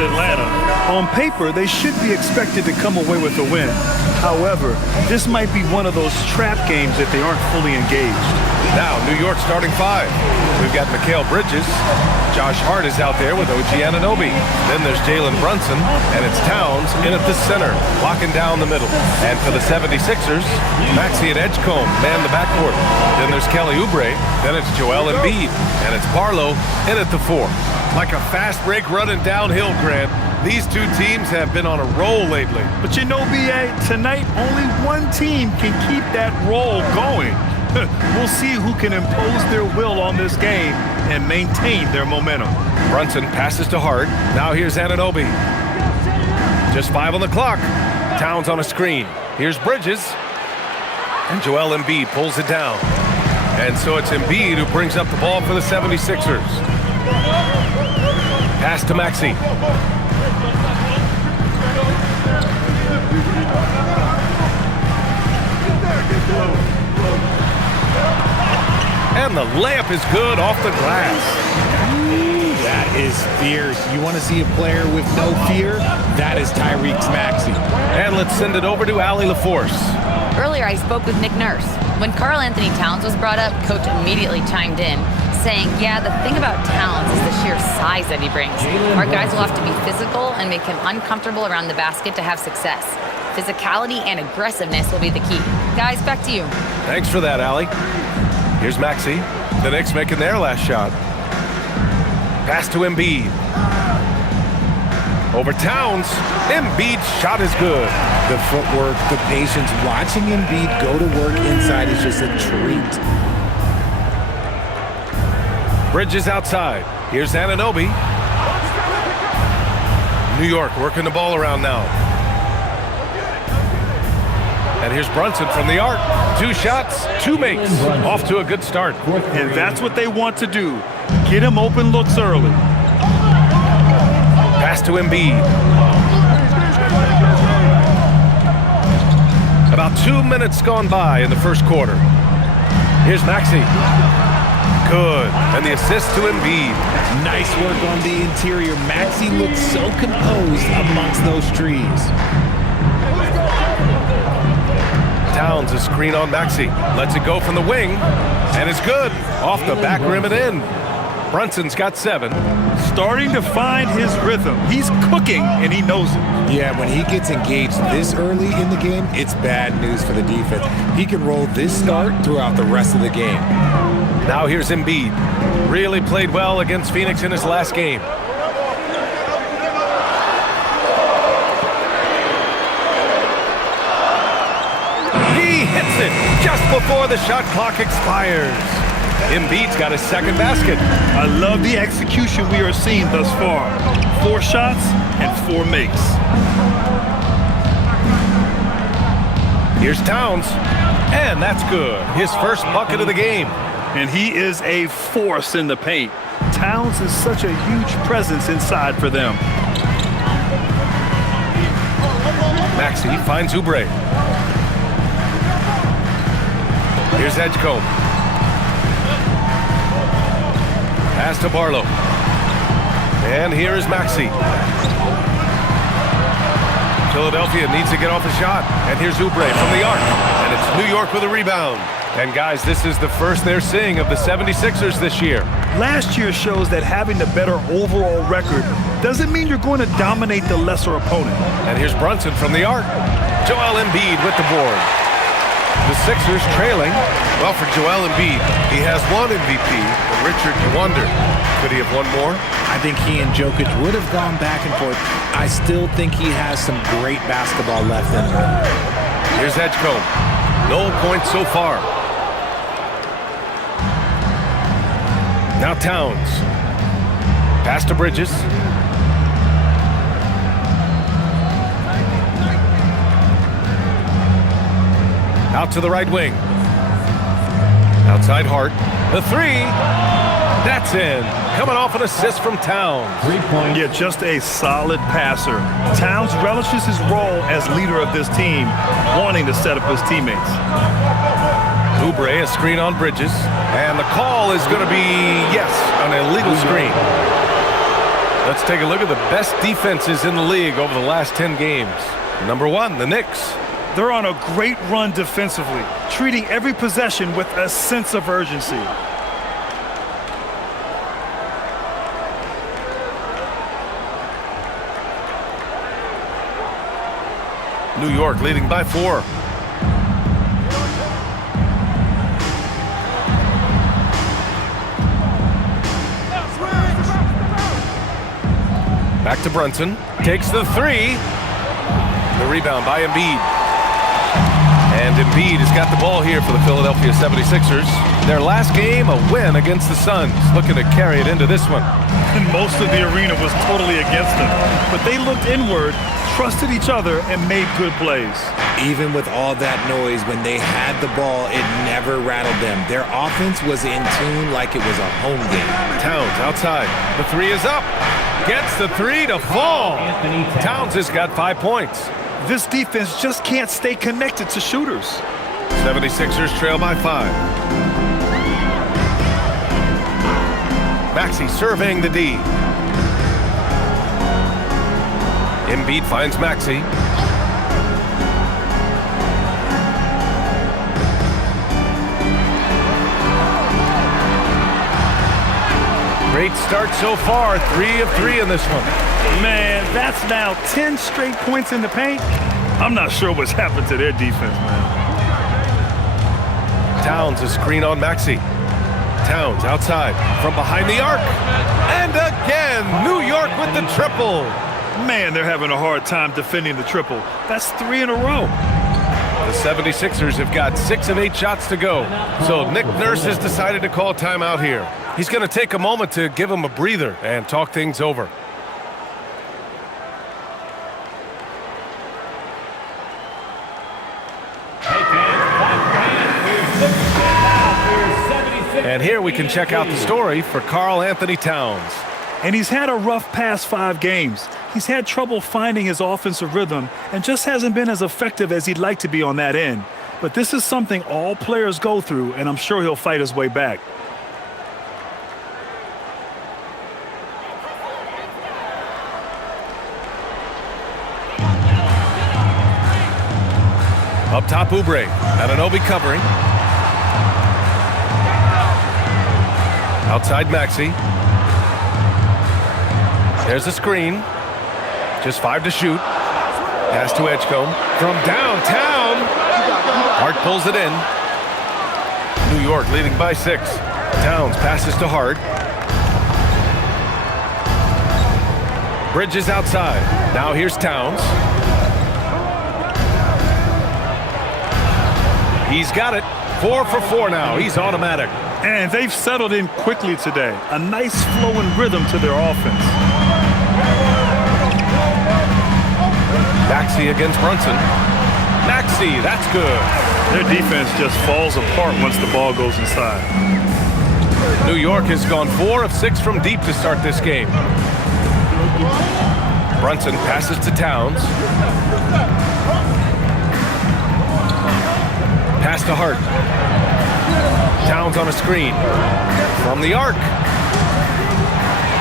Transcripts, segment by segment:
Atlanta. On paper, they should be expected to come away with a win. However, this might be one of those trap games if they aren't fully engaged. Now, New York starting five. We've got Mikal Bridges. Josh Hart is out there with OG Anunoby. Then there's Jalen Brunson, and it's Towns in at the center, locking down the middle. And for the 76ers, Maxey and Edgecombe man the backcourt. Then there's Kelly Oubre. Then it's Joel Embiid, and it's Barlow in at the four. Like a fast break running downhill, Grant. These two teams have been on a roll lately. But you know, B.A., tonight only one team can keep that roll going. We'll see who can impose their will on this game and maintain their momentum. Brunson passes to Hart. Now here's Anunoby. Just 5 on the clock. Towns on a screen. Here's Bridges. And Joel Embiid pulls it down. And so it's Embiid who brings up the ball for the 76ers. Pass to Maxey. And the layup is good off the glass. Ooh, that is fierce. You want to see a player with no fear? That is Tyrese Maxey. And let's send it over to Allie LaForce. Earlier, I spoke with Nick Nurse. When Karl Anthony Towns was brought up, Coach immediately chimed in, saying, yeah, the thing about Towns is the sheer size that he brings. Our guys will have to be physical and make him uncomfortable around the basket to have success. Physicality and aggressiveness will be the key. Guys, back to you. Thanks for that, Allie. Here's Maxey. The Knicks making their last shot. Pass to Embiid. Over Towns. Embiid's shot is good. The footwork, the patience, watching Embiid go to work inside is just a treat. Bridges outside. Here's Anunoby. New York working the ball around now. And here's Brunson from the arc. 2 shots, 2 makes. Off to a good start. And that's what they want to do. Get him open looks early. Pass to Embiid. About 2 minutes gone by in the first quarter. Here's Maxey. Good. And the assist to Embiid. Nice work on the interior. Maxey looks so composed amongst those trees. Towns, a screen on Maxey. Lets it go from the wing. And it's good. Off the back rim and in. Brunson's got 7. Starting to find his rhythm. He's cooking, and he knows it. Yeah, when he gets engaged this early in the game, it's bad news for the defense. He can roll this start throughout the rest of the game. Now here's Embiid. Really played well against Phoenix in his last game. He hits it just before the shot clock expires. Embiid's got his second basket. I love the execution we are seeing thus far. 4 shots and 4 makes. Here's Towns. And that's good. His first bucket of the game. And he is a force in the paint. Towns is such a huge presence inside for them. Maxey finds Oubre. Here's Edgecombe. Pass to Barlow. And here is Maxey. Philadelphia needs to get off a shot. And here's Oubre from the arc. And it's New York with a rebound. And guys, this is the first they're seeing of the 76ers this year. Last year shows that having the better overall record doesn't mean you're going to dominate the lesser opponent. And here's Brunson from the arc. Joel Embiid with the board. The Sixers trailing. Well, for Joel Embiid, he has 1 MVP. But Richard, you wonder, could he have won more? I think he and Jokic would have gone back and forth. I still think he has some great basketball left in him. Here's Edgecombe. No points so far. Now Towns. Pass to Bridges. Out to the right wing. Outside Hart. The 3. That's in. Coming off an assist from Towns. 3 points. Yeah, just a solid passer. Towns relishes his role as leader of this team, wanting to set up his teammates. Oubre, a screen on Bridges. And the call is going to be, yes, an illegal screen. Let's take a look at the best defenses in the league over the last 10 games. Number 1, the Knicks. They're on a great run defensively, treating every possession with a sense of urgency. New York leading by 4. Back to Brunson. Takes the 3. The rebound by Embiid. And Embiid has got the ball here for the Philadelphia 76ers. Their last game, a win against the Suns. Looking to carry it into this one. And most of the arena was totally against them. But they looked inward, trusted each other, and made good plays. Even with all that noise, when they had the ball, it never rattled them. Their offense was in tune like it was a home game. Towns outside. The 3 is up. Gets the 3 to fall. Towns has got 5 points. This defense just can't stay connected to shooters. 76ers trail by 5. Maxey surveying the D. Embiid finds Maxey. Great start so far. 3 of 3 in this one. Man, that's now 10 straight points in the paint. I'm not sure what's happened to their defense, man. Towns a screen on Maxey. Towns outside from behind the arc. And again, New York with the triple. Man, they're having a hard time defending the triple. That's 3 in a row. The 76ers have got 6 of 8 shots to go. So Nick Nurse has decided to call timeout here. He's going to take a moment to give him a breather and talk things over. And here we can check out the story for Karl Anthony Towns. And he's had a rough past 5 games. He's had trouble finding his offensive rhythm and just hasn't been as effective as he'd like to be on that end. But this is something all players go through, and I'm sure he'll fight his way back. Up top, Oubre. Anunoby covering. Outside, Maxey. There's a screen. Just 5 to shoot. Pass to Edgecombe. From downtown. Hart pulls it in. New York leading by 6. Towns passes to Hart. Bridges outside. Now here's Towns. He's got it. 4 for 4 now. He's automatic. And they've settled in quickly today. A nice flowing rhythm to their offense. Maxey against Brunson. Maxey, that's good. Their defense just falls apart once the ball goes inside. New York has gone 4 of 6 from deep to start this game. Brunson passes to Towns. Pass to Hart. Towns on a screen. From the arc.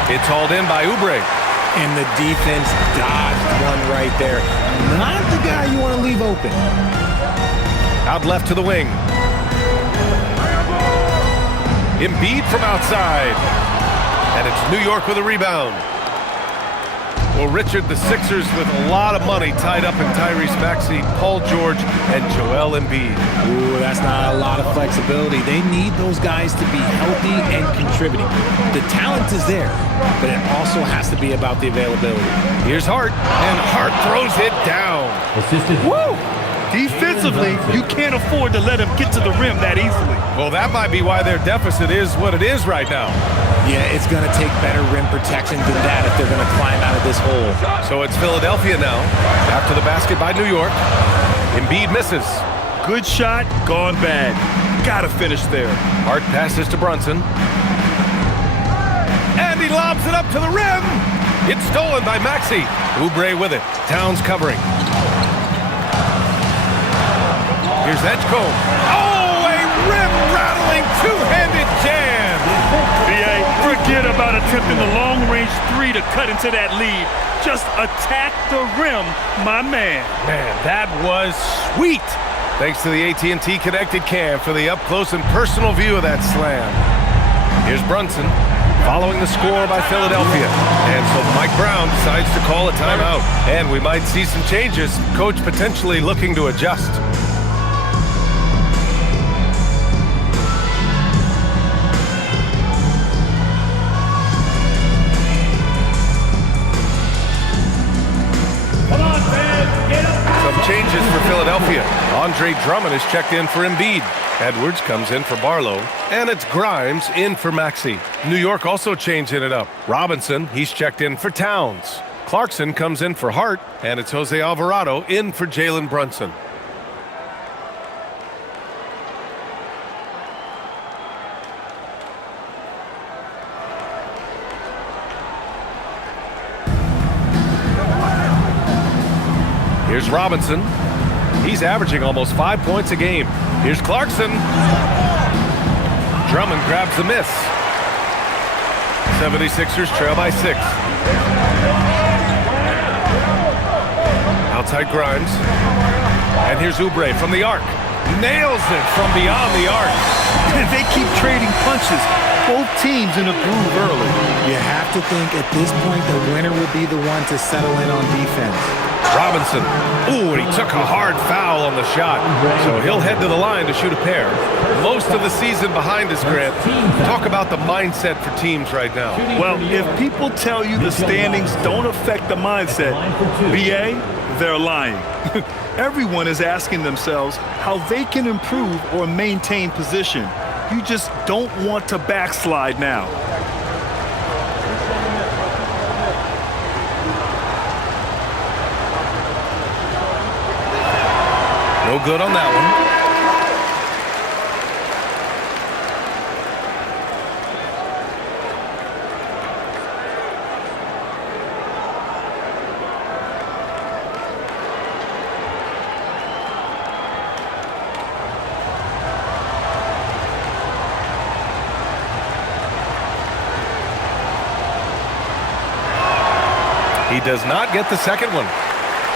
It's hauled in by Oubre. And the defense dodged one right there. Not the guy you want to leave open. Out left to the wing. Embiid from outside. And it's New York with a rebound. Well, Richard, the Sixers with a lot of money tied up in Tyrese Maxey, Paul George, and Joel Embiid. Ooh, that's not a lot of flexibility. They need those guys to be healthy and contributing. The talent is there, but it also has to be about the availability. Here's Hart, and Hart throws it down. Woo! Defensively, you can't afford to let him get to the rim that easily. Well, that might be why their deficit is what it is right now. Yeah, it's going to take better rim protection than that if they're going to climb out of this hole. So it's Philadelphia now. After the basket by New York. Embiid misses. Good shot, gone bad. Gotta finish there. Hart passes to Brunson. And he lobs it up to the rim. It's stolen by Maxey. Oubre with it. Towns covering. Here's Edgecombe. Oh, a rim-rattling two-handed jam. B.A., forget Forget about attempting the long-range three to cut into that lead. Just attack the rim, my man. Man, that was sweet. Thanks to the AT&T Connected Cam for the up-close and personal view of that slam. Here's Brunson following the score by Philadelphia. And so Mike Brown decides to call a timeout. And we might see some changes. Coach potentially looking to adjust. Changes for Philadelphia. Andre Drummond is checked in for Embiid. Edwards comes in for Barlow. And it's Grimes in for Maxey. New York also changing it up. Robinson, he's checked in for Towns. Clarkson comes in for Hart. And it's Jose Alvarado in for Jalen Brunson. Here's Robinson. He's averaging almost 5 points a game. Here's Clarkson. Drummond grabs the miss. 76ers trail by 6. Outside Grimes. And here's Oubre from the arc. Nails it from beyond the arc. They keep trading punches. Both teams in a groove early. You have to think at this point the winner will be the one to settle in on defense. Robinson. Ooh, and he took a hard foul on the shot. So he'll head to the line to shoot a pair. Most of the season behind us, Grant. Talk about the mindset for teams right now. Well, if people tell you the standings don't affect the mindset, BA, they're lying. Everyone is asking themselves how they can improve or maintain position. You just don't want to backslide now. No good on that one. He does not get the second one.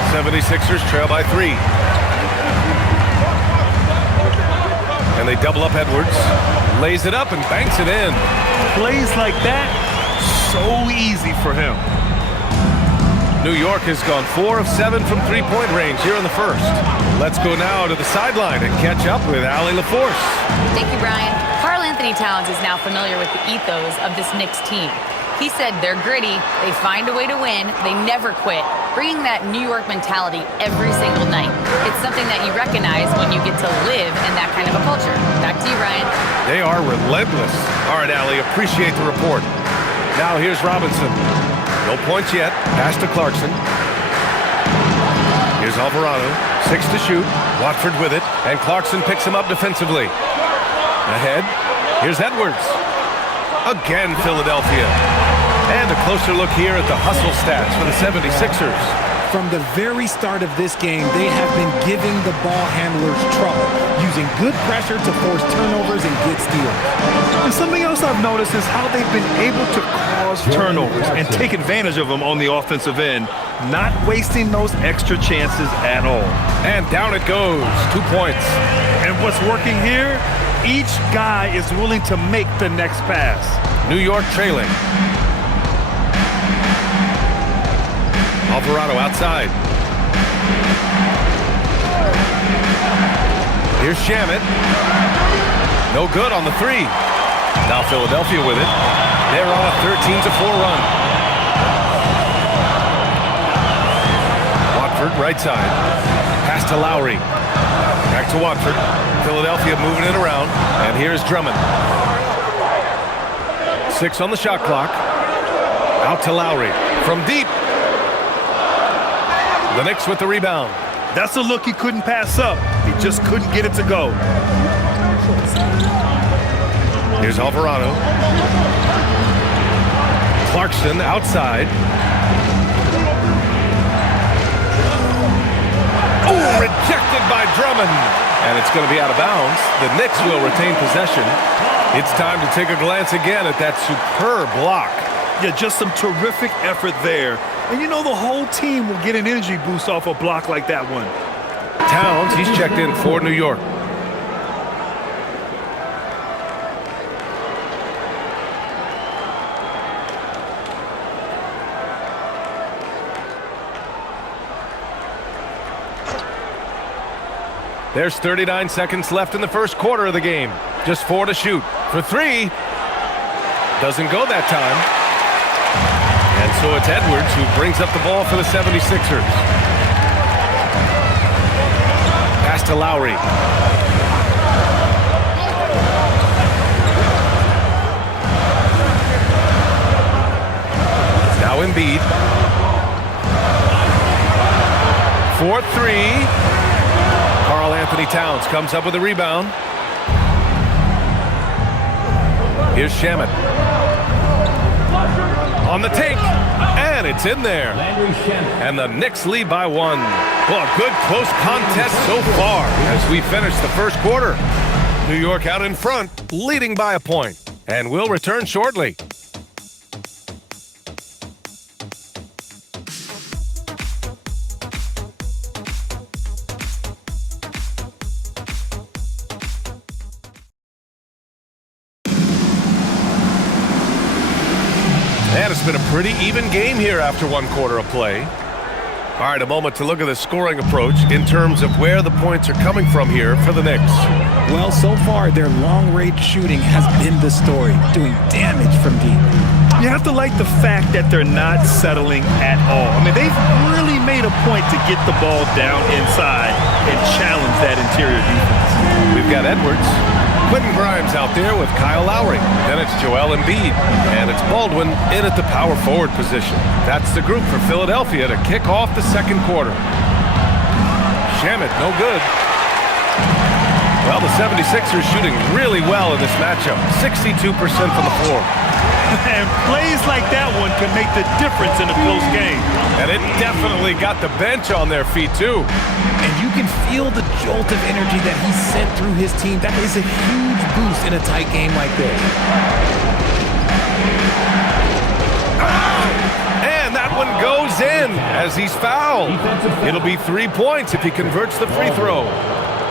76ers trail by 3. And they double up Edwards. Lays it up and banks it in. Plays like that, so easy for him. New York has gone 4 of 7 from three-point range here in the first. Let's go now to the sideline and catch up with Allie LaForce. Thank you, Brian. Karl Anthony Towns is now familiar with the ethos of this Knicks team. He said they're gritty, they find a way to win, they never quit, bringing that New York mentality every single night. It's something that you recognize when you get to live in that kind of a culture. Back to you, Ryan. They are relentless. All right, Allie, appreciate the report. Now here's Robinson. No points yet. Pass to Clarkson. Here's Alvarado. 6 to shoot. Watford with it. And Clarkson picks him up defensively. Ahead. Here's Edwards. Again, Philadelphia. And a closer look here at the hustle stats for the 76ers. From the very start of this game, they have been giving the ball handlers trouble, using good pressure to force turnovers and get steals. And something else I've noticed is how they've been able to cause turnovers and take advantage of them on the offensive end, not wasting those extra chances at all. And down it goes. 2 points. And what's working here? Each guy is willing to make the next pass. New York trailing. Alvarado outside. Here's Shamet. No good on the 3. Now Philadelphia with it. They're on a 13-4 run. Watford right side. Pass to Lowry. Back to Watford. Philadelphia moving it around. And here's Drummond. 6 on the shot clock. Out to Lowry. From deep. The Knicks with the rebound. That's a look he couldn't pass up. He just couldn't get it to go. Here's Alvarado. Clarkson outside. Oh, rejected by Drummond. And it's going to be out of bounds. The Knicks will retain possession. It's time to take a glance again at that superb block. Yeah, just some terrific effort there. And you know the whole team will get an energy boost off a block like that one. Towns, he's checked in for New York. There's 39 seconds left in the first quarter of the game. Just 4 to shoot. For 3. Doesn't go that time. And so it's Edwards who brings up the ball for the 76ers. Pass to Lowry. Now Embiid. 4-3. Karl-Anthony Towns comes up with a rebound. Here's Shamet. On the take, and it's in there. And the Knicks lead by 1. Well, a good close contest so far as we finish the first quarter. New York out in front, leading by a point. And we'll return shortly. And it's been a pretty even game here after 1 quarter of play. All right, a moment to look at the scoring approach in terms of where the points are coming from here for the Knicks. Well, so far, their long-range shooting has been the story, doing damage from deep. You have to like the fact that they're not settling at all. I mean, they've really made a point to get the ball down inside and challenge that interior defense. We've got Edwards. Quentin Grimes out there with Kyle Lowry. Then it's Joel Embiid. And it's Baldwin in at the power forward position. That's the group for Philadelphia to kick off the second quarter. Shamet, no good. Well, the 76ers shooting really well in this matchup. 62% from the floor. And plays like that one can make the difference in a close game. And it definitely got the bench on their feet, too. And you can feel the jolt of energy that he sent through his team. That is a huge boost in a tight game like this. And that one goes in as he's fouled. It'll be 3 points if he converts the free throw.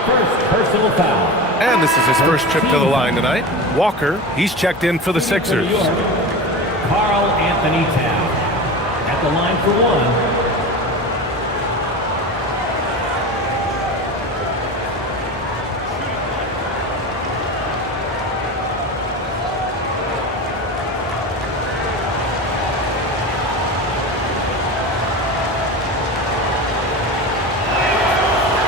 First personal foul. And this is his first trip to the line tonight. Walker, he's checked in for the Sixers. Karl-Anthony Towns at the line for 1.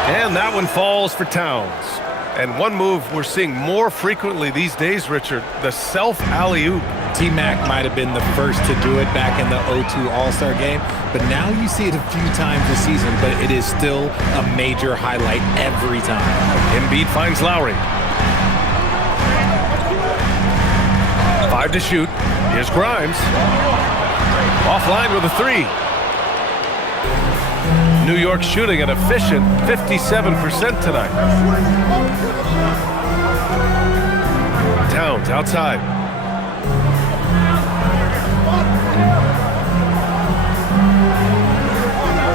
And that one falls for Towns. And one move we're seeing more frequently these days, Richard, the self-alley-oop. T-Mac might have been the first to do it back in the 02 All-Star game, but now you see it a few times this season, but it is still a major highlight every time. Embiid finds Lowry. 5 to shoot. Here's Grimes. Offline with a 3. New York shooting an efficient 57% tonight. Towns outside.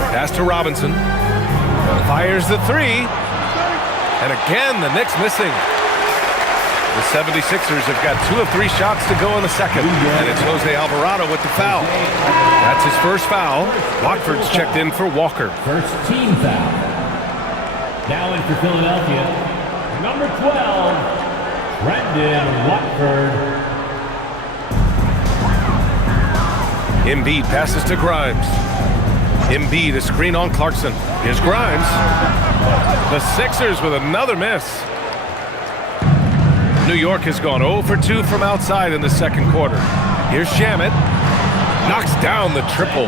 Pass to Robinson. Fires the 3. And again, the Knicks missing. The 76ers have got 2 of 3 shots to go in the second. And it's Jose Alvarado with the foul. That's his first foul. Watford's checked in for Walker. First team foul. Now in for Philadelphia, number 12, Brendan Watford. Embiid passes to Grimes. Embiid, a screen on Clarkson. Here's Grimes. The Sixers with another miss. New York has gone 0 for 2 from outside in the second quarter. Here's Shamet. Knocks down the triple.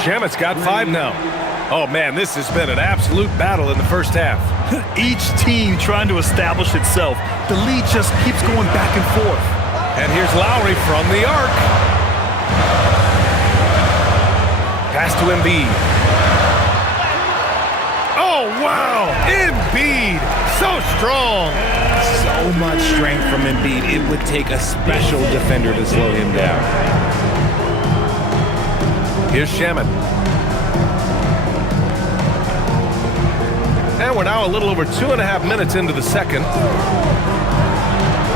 Shamet's got 5 now. Oh, man, this has been an absolute battle in the first half. Each team trying to establish itself. The lead just keeps going back and forth. And here's Lowry from the arc. Pass to Embiid. Oh, wow! Embiid So strong. So much strength from Embiid. It would take a special defender to slow him down. Here's Shaman. And we're now a little over 2.5 minutes into the second.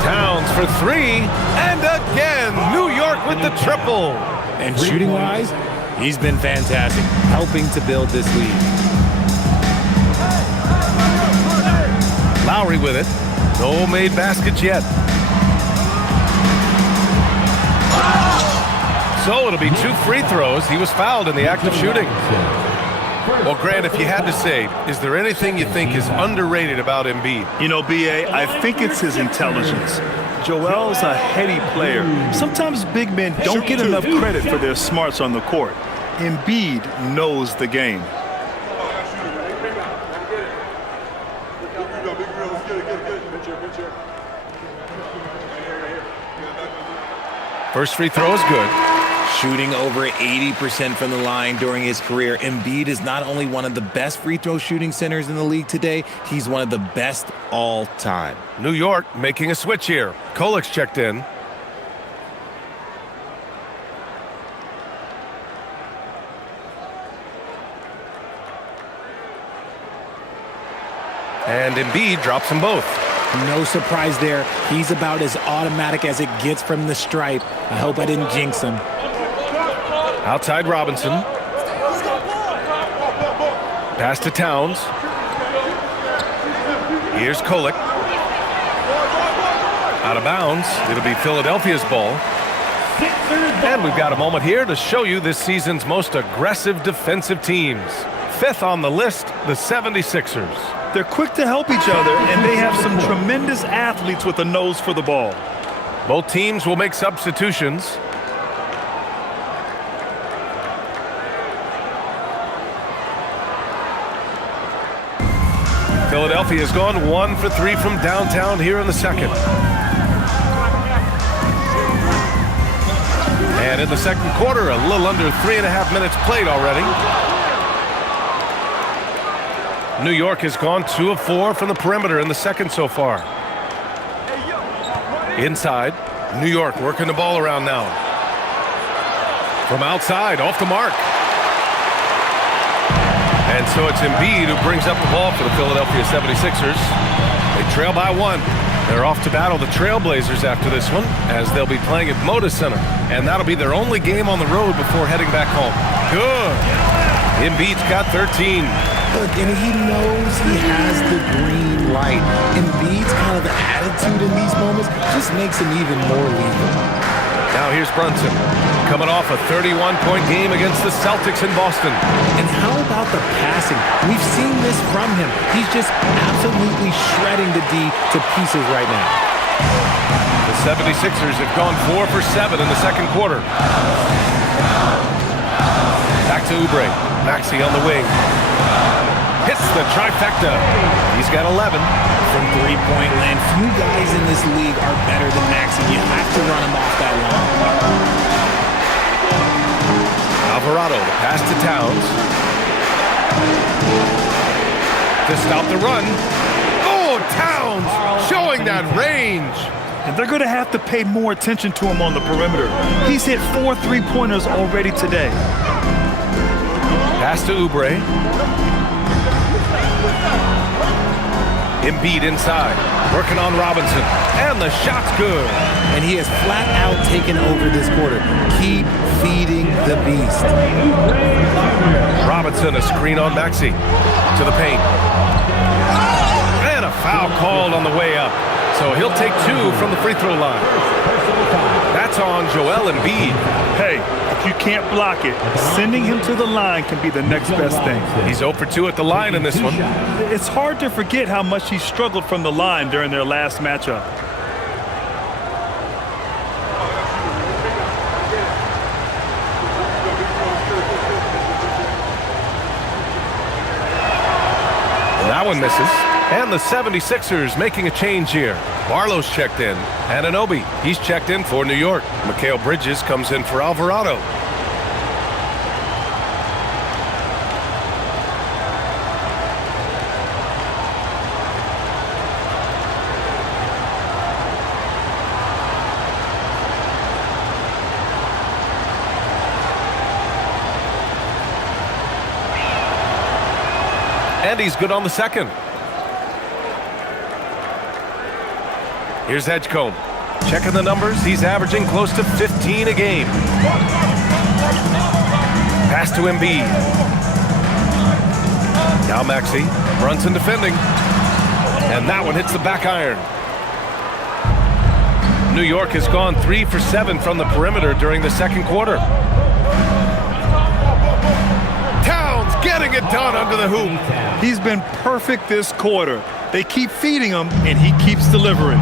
Towns for three, and again, New York with the triple. And shooting-wise, he's been fantastic, helping to build this lead. Lowry with it. No made baskets yet. So it'll be 2 free throws. He was fouled in the act of shooting. Well, Grant, if you had to say, is there anything you think is underrated about Embiid? You know, B.A., I think it's his intelligence. Joel's a heady player. Sometimes big men don't get enough credit for their smarts on the court. Embiid knows the game. First free throw is good. Shooting over 80% from the line during his career, Embiid is not only one of the best free throw shooting centers in the league today, he's one of the best all time. New York making a switch here. Kolik's checked in. And Embiid drops them both. No surprise there. He's about as automatic as it gets from the stripe. I hope I didn't jinx him. Outside Robinson. Pass to Towns. Here's Kolik. Out of bounds. It'll be Philadelphia's ball. And we've got a moment here to show you this season's most aggressive defensive teams. 5th on the list, the 76ers. They're quick to help each other, and they have some tremendous athletes with a nose for the ball. Both teams will make substitutions. Philadelphia has gone 1 for 3 from downtown here in the second. And in the second quarter, a little under 3.5 minutes played already. New York has gone 2 of 4 from the perimeter in the second so far. Inside, New York working the ball around now. From outside, off the mark. And so it's Embiid who brings up the ball for the Philadelphia 76ers. They trail by 1. They're off to battle the Trailblazers after this one, as they'll be playing at Moda Center. And that'll be their only game on the road before heading back home. Good. Embiid's got 13. Look, and he knows he has the green light. Embiid's kind of attitude in these moments just makes him even more lethal. Now here's Brunson, coming off a 31-point game against the Celtics in Boston. And how about the passing? We've seen this from him. He's just absolutely shredding the D to pieces right now. The 76ers have gone 4 for 7 in the second quarter. Back to Oubre. Maxey on the wing. Hits the trifecta. He's got 11. From three-point land, few guys in this league are better than Maxey. You have to run him off that line. Alvarado, the pass to Towns. To stop the run. Oh, Towns showing that range. And they're going to have to pay more attention to him on the perimeter. He's hit 4 3-pointers already today. Pass to Oubre. Embiid inside, working on Robinson, and the shot's good. And he has flat out taken over this quarter. Keep feeding the beast. Robinson, a screen on Maxey, to the paint. And a foul called on the way up. So he'll take 2 from the free throw line. That's on Joel Embiid. Hey, if you can't block it, sending him to the line can be the next best thing. He's 0 for 2 at the line in this one. It's hard to forget how much he struggled from the line during their last matchup. That one misses. And the 76ers making a change here. Barlow's checked in. Anunoby, he's checked in for New York. Mikal Bridges comes in for Alvarado. And he's good on the second. Here's Edgecombe. Checking the numbers, he's averaging close to 15 a game. Pass to Embiid. Now Maxey. Brunson defending. And that one hits the back iron. New York has gone 3 for 7 from the perimeter during the second quarter. Towns getting it done under the hoop. He's been perfect this quarter. They keep feeding him, and he keeps delivering.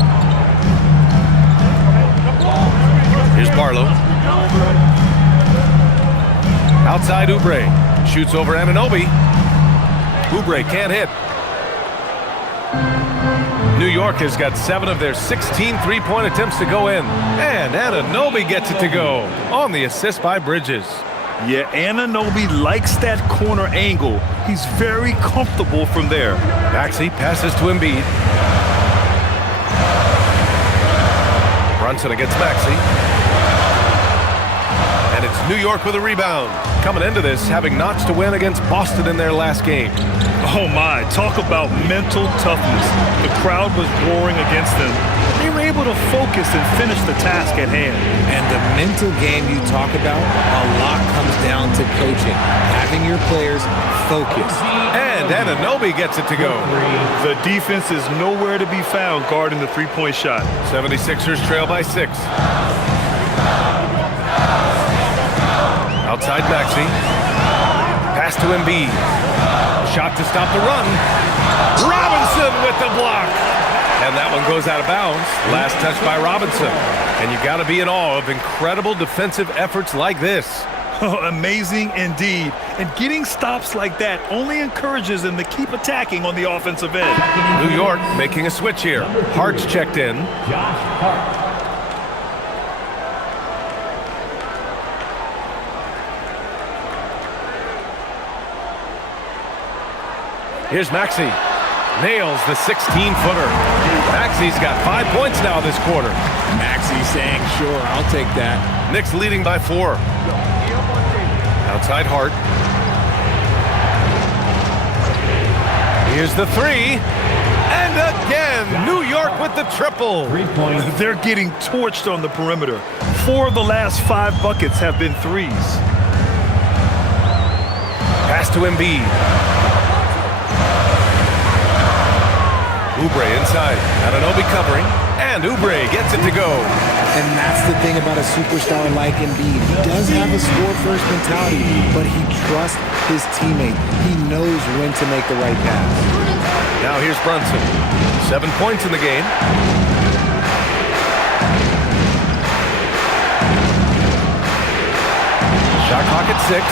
Here's Barlow. Outside Oubre. Shoots over Anunoby. Oubre can't hit. New York has got 7 of their 16 three-point attempts to go in. And Anunoby gets it to go on the assist by Bridges. Yeah, Anunoby likes that corner angle. He's very comfortable from there. Maxey passes to Embiid. Brunson against Maxey. And it's New York with a rebound. Coming into this, having notched a win against Boston in their last game. Oh my, talk about mental toughness. The crowd was roaring against them. They were able to focus and finish the task at hand. And the mental game you talk about, a lot comes down to coaching. Having your players focus. And Anunoby gets it to go. The defense is nowhere to be found guarding the three-point shot. 76ers trail by 6. Outside Maxey. Pass to Embiid. Shot to stop the run. Robinson with the block. And that one goes out of bounds. Last touch by Robinson. And you got to be in awe of incredible defensive efforts like this. Amazing indeed. And getting stops like that only encourages them to keep attacking on the offensive end. New York making a switch here. Hart's checked in. Josh Hart. Here's Maxey. Nails the 16-footer. Maxey's got 5 points now this quarter. Maxey saying, sure, I'll take that. Knicks leading by 4. Outside Hart. Here's the 3. And again, New York with the triple. 3 points. They're getting torched on the perimeter. 4 of the last 5 buckets have been threes. Pass to Embiid. Oubre inside. Anunoby covering. And Oubre gets it to go. And that's the thing about a superstar like Embiid. He does have a score-first mentality, but he trusts his teammate. He knows when to make the right pass. Now here's Brunson. 7 points in the game. Shot clock at 6.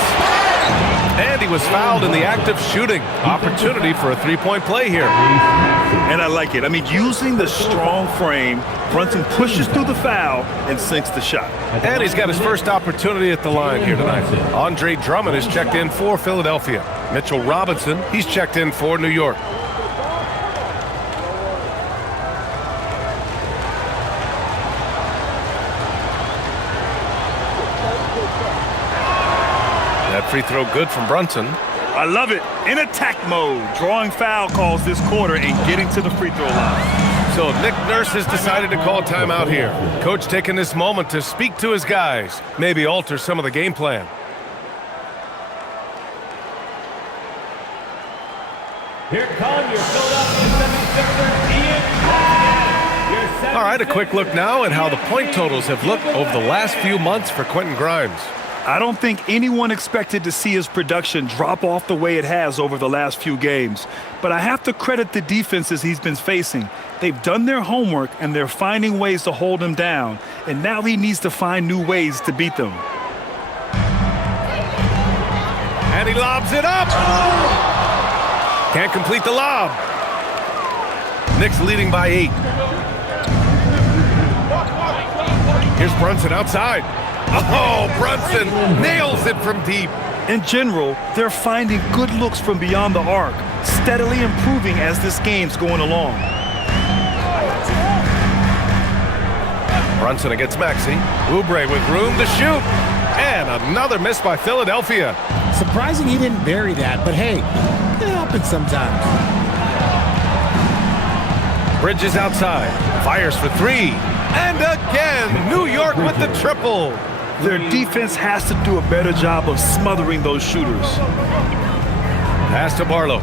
And he was fouled in the act of shooting. Opportunity for a three-point play here. And I like it. I mean, using the strong frame, Brunson pushes through the foul and sinks the shot. And he's got his first opportunity at the line here tonight. Andre Drummond is checked in for Philadelphia. Mitchell Robinson, he's checked in for New York. That free throw good from Brunson. I love it. In attack mode, drawing foul calls this quarter and getting to the free throw line. So Nick Nurse has decided to call timeout here. Coach taking this moment to speak to his guys, maybe alter some of the game plan. Here come your Philadelphia 76ers, Ian. All right, a quick look now at how the point totals have looked over the last few months for Quentin Grimes. I don't think anyone expected to see his production drop off the way it has over the last few games. But I have to credit the defenses he's been facing. They've done their homework, and they're finding ways to hold him down. And now he needs to find new ways to beat them. And he lobs it up. Can't complete the lob. Knicks leading by 8. Here's Brunson outside. Oh, Brunson nails it from deep. In general, they're finding good looks from beyond the arc, steadily improving as this game's going along. Brunson against Maxey. Oubre with room to shoot. And another miss by Philadelphia. Surprising he didn't bury that, but hey, It happens sometimes. Bridges outside. Fires for three. And again, New York with the triple. Their defense has to do a better job of smothering those shooters. Pass to Barlow.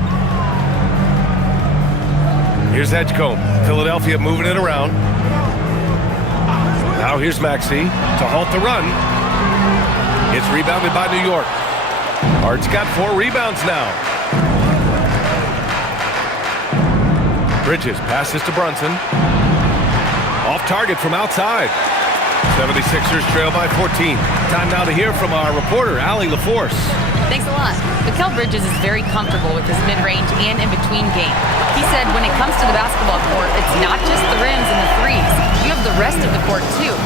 Here's Edgecombe. Philadelphia moving it around. Now here's Maxey to halt the run. It's rebounded by New York. Hart's got 4 rebounds now. Bridges passes to Brunson. Off target from outside. 76ers trail by 14. Time now to hear from our reporter, Allie LaForce. Thanks a lot. Mikal Bridges is very comfortable with his mid-range and in-between game. He said when it comes to the basketball court, it's not just the rims and the threes. You have the rest of the court, too.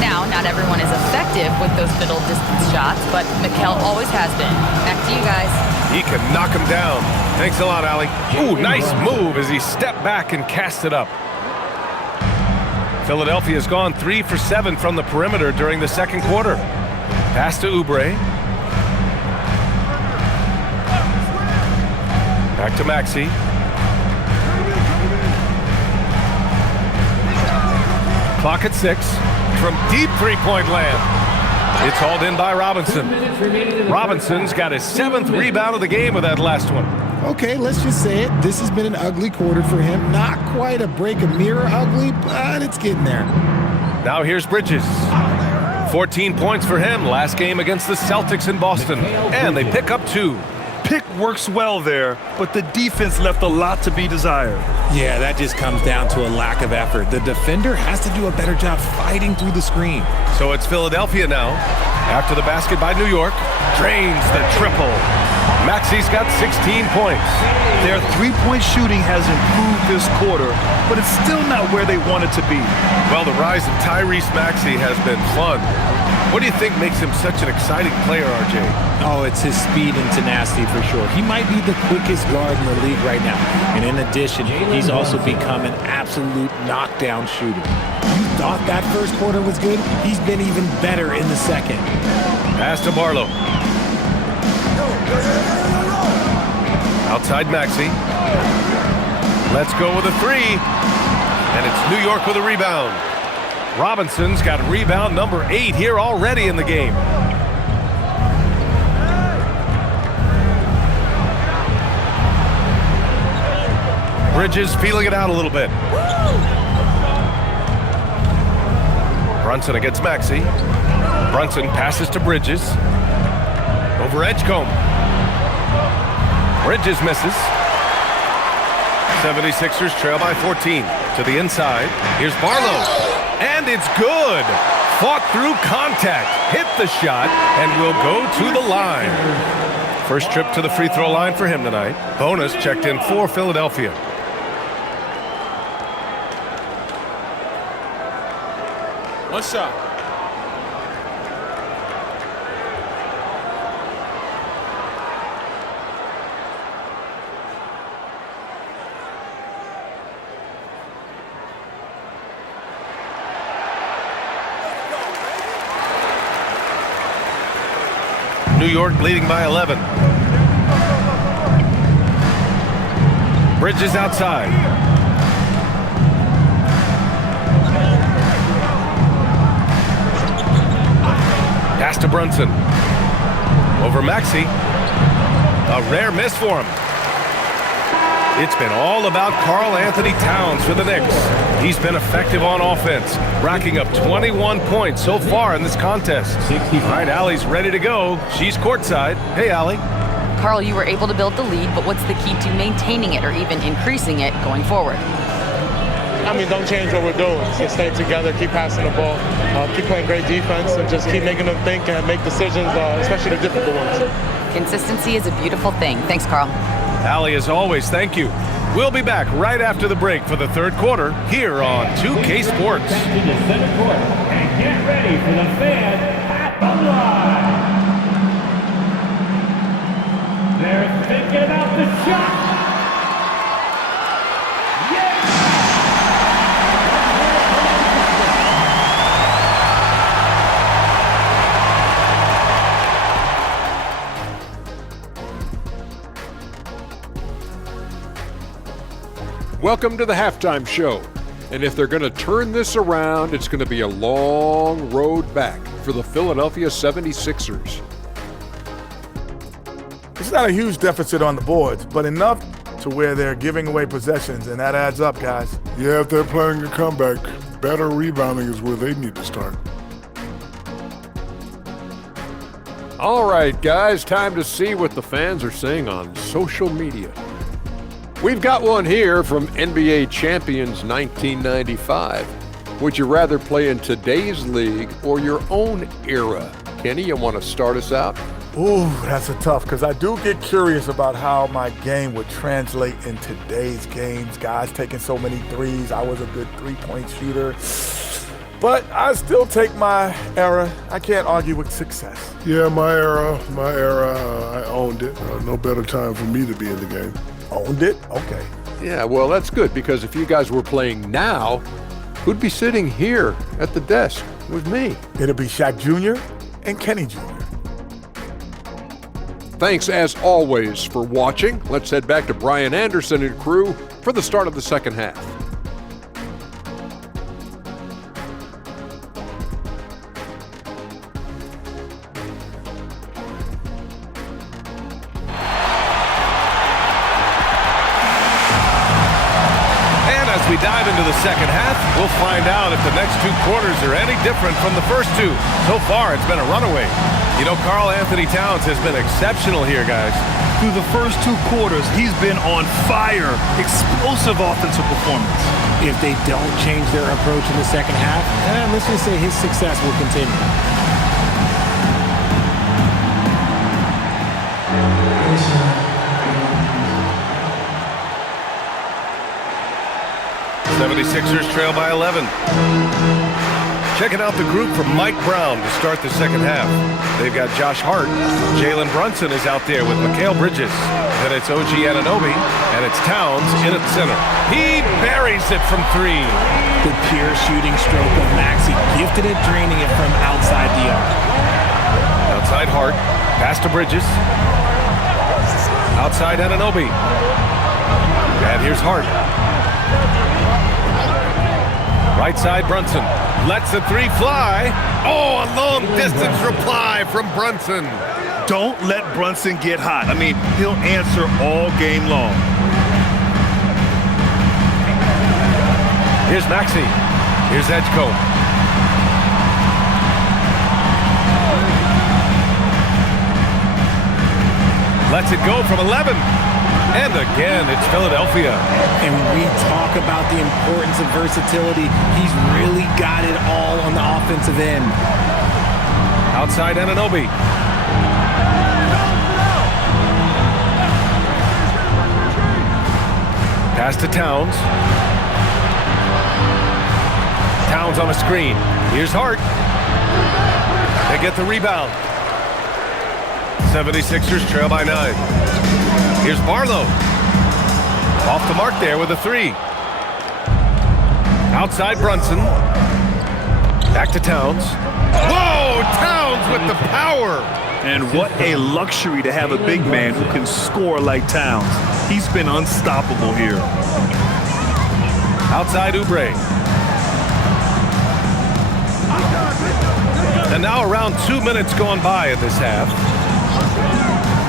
Now, not everyone is effective with those middle-distance shots, but Mikal always has been. Back to you guys. He can knock him down. Thanks a lot, Allie. Ooh, nice move as he stepped back and cast it up. Philadelphia's gone 3 for 7 from the perimeter during the second quarter. Pass to Oubre. Back to Maxey. Clock at 6. From deep three-point land. It's hauled in by Robinson. Robinson's got his 7th rebound of the game with that last one. Okay, let's just say it. This has been an ugly quarter for him. Not quite a break a mirror ugly, but it's getting there. Now here's Bridges. 14 points for him last game against the Celtics in Boston. And they pick up 2. Pick works well there, but the defense left a lot to be desired. Yeah, that just comes down to a lack of effort. The defender has to do a better job fighting through the screen. So it's Philadelphia now. After the basket by New York. Drains the triple. Maxey's got 16 points. Their three-point shooting has improved this quarter, but it's still not where they want it to be. Well, the rise of Tyrese Maxey has been fun. What do you think makes him such an exciting player, RJ? Oh, it's his speed and tenacity for sure. He might be the quickest guard in the league right now. And in addition, he's also become an absolute knockdown shooter. You thought that first quarter was good? He's been even better in the second. Pass to Barlow. Outside Maxey. Let's go with a 3. And it's New York with a rebound. Robinson's got rebound number 8 here already in the game. Bridges feeling it out a little bit. Brunson against Maxey. Brunson passes to Bridges. Over Edgecombe. Bridges misses. 76ers trail by 14. To the inside. Here's Barlow. And it's good. Fought through contact. Hit the shot and will go to the line. First trip to the free throw line for him tonight. Bonus checked in for Philadelphia. One shot. New York leading by 11. Bridges outside. Pass to Brunson. Over Maxey. A rare miss for him. It's been all about Karl Anthony Towns for the Knicks. He's been effective on offense, racking up 21 points so far in this contest. All right, Allie's ready to go. She's courtside. Hey, Allie. Karl, you were able to build the lead, but what's the key to maintaining it or even increasing it going forward? I mean, don't change what we're doing. Just stay together, keep passing the ball, keep playing great defense, and just keep making them think and make decisions, especially the difficult ones. Consistency is a beautiful thing. Thanks, Karl. Allie, as always, thank you. We'll be back right after the break for the third quarter here on 2K Sports. Back to the center court and get ready for the fan at the line. They're thinking about the shot. Welcome to the halftime show. And if they're going to turn this around, it's going to be a long road back for the Philadelphia 76ers. It's not a huge deficit on the boards, but enough to where they're giving away possessions, and that adds up, guys. Yeah, if they're planning a comeback, better rebounding is where they need to start. All right, guys, time to see what the fans are saying on social media. We've got one here from NBA Champions 1995. Would you rather play in today's league or your own era? Kenny, you want to start us out? Ooh, that's a tough, because I do get curious about how my game would translate in today's games. Guys taking so many threes. I was a good three-point shooter. But I still take my era. I can't argue with success. Yeah, my era, I owned it. No better time for me to be in the game. Owned it? Okay. Yeah, well, that's good, because if you guys were playing now, who'd be sitting here at the desk with me? It'll be Shaq Jr. and Kenny Jr. Thanks, as always, for watching. Let's head back to Brian Anderson and crew for the start of the second half. We dive into the second half, we'll find out if the next two quarters are any different from the first two. So far, it's been a runaway. You know, Karl Anthony Towns has been exceptional here, guys. Through the first two quarters, he's been on fire. Explosive offensive performance. If they don't change their approach in the second half, let's just say his success will continue. 76ers trail by 11. Checking out the group from Mike Brown to start the second half. They've got Josh Hart. Jalen Brunson is out there with Mikal Bridges. Then it's OG Anunoby, and it's Towns in at center. He buries it from three. The pure shooting stroke of Maxey, gifted at draining it from outside the arc. Outside Hart, pass to Bridges. Outside Anunoby. And here's Hart. Right side Brunson. Lets the three fly. Oh, a long distance reply from Brunson. Don't let Brunson get hot. I mean, he'll answer all game long. Here's Maxey. Here's Edgecombe. Lets it go from 11. And again, it's Philadelphia. And when we talk about the importance of versatility, he's really got it all on the offensive end. Outside Anunoby. Pass to Towns. Towns on a screen. Here's Hart. They get the rebound. 76ers trail by 9. Here's Barlow. Off the mark there with a three. Outside Brunson. Back to Towns. Whoa! Towns with the power! And what a luxury to have a big man who can score like Towns. He's been unstoppable here. Outside Oubre. And now around 2 minutes gone by in this half.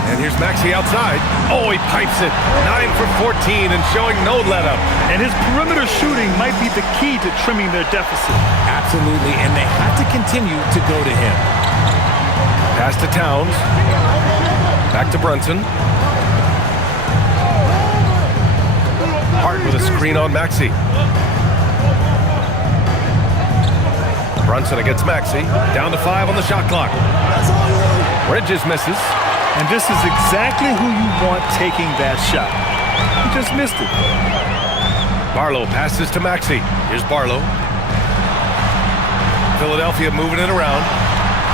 And here's Maxey outside. Oh, he pipes it. 9 for 14 and showing no let-up. And his perimeter shooting might be the key to trimming their deficit. Absolutely, and they have to continue to go to him. Pass to Towns. Back to Brunson. Hart with a screen on Maxey. Brunson against Maxey. Down to 5 on the shot clock. Bridges misses. And this is exactly who you want taking that shot. He just missed it. Barlow passes to Maxey. Here's Barlow. Philadelphia moving it around.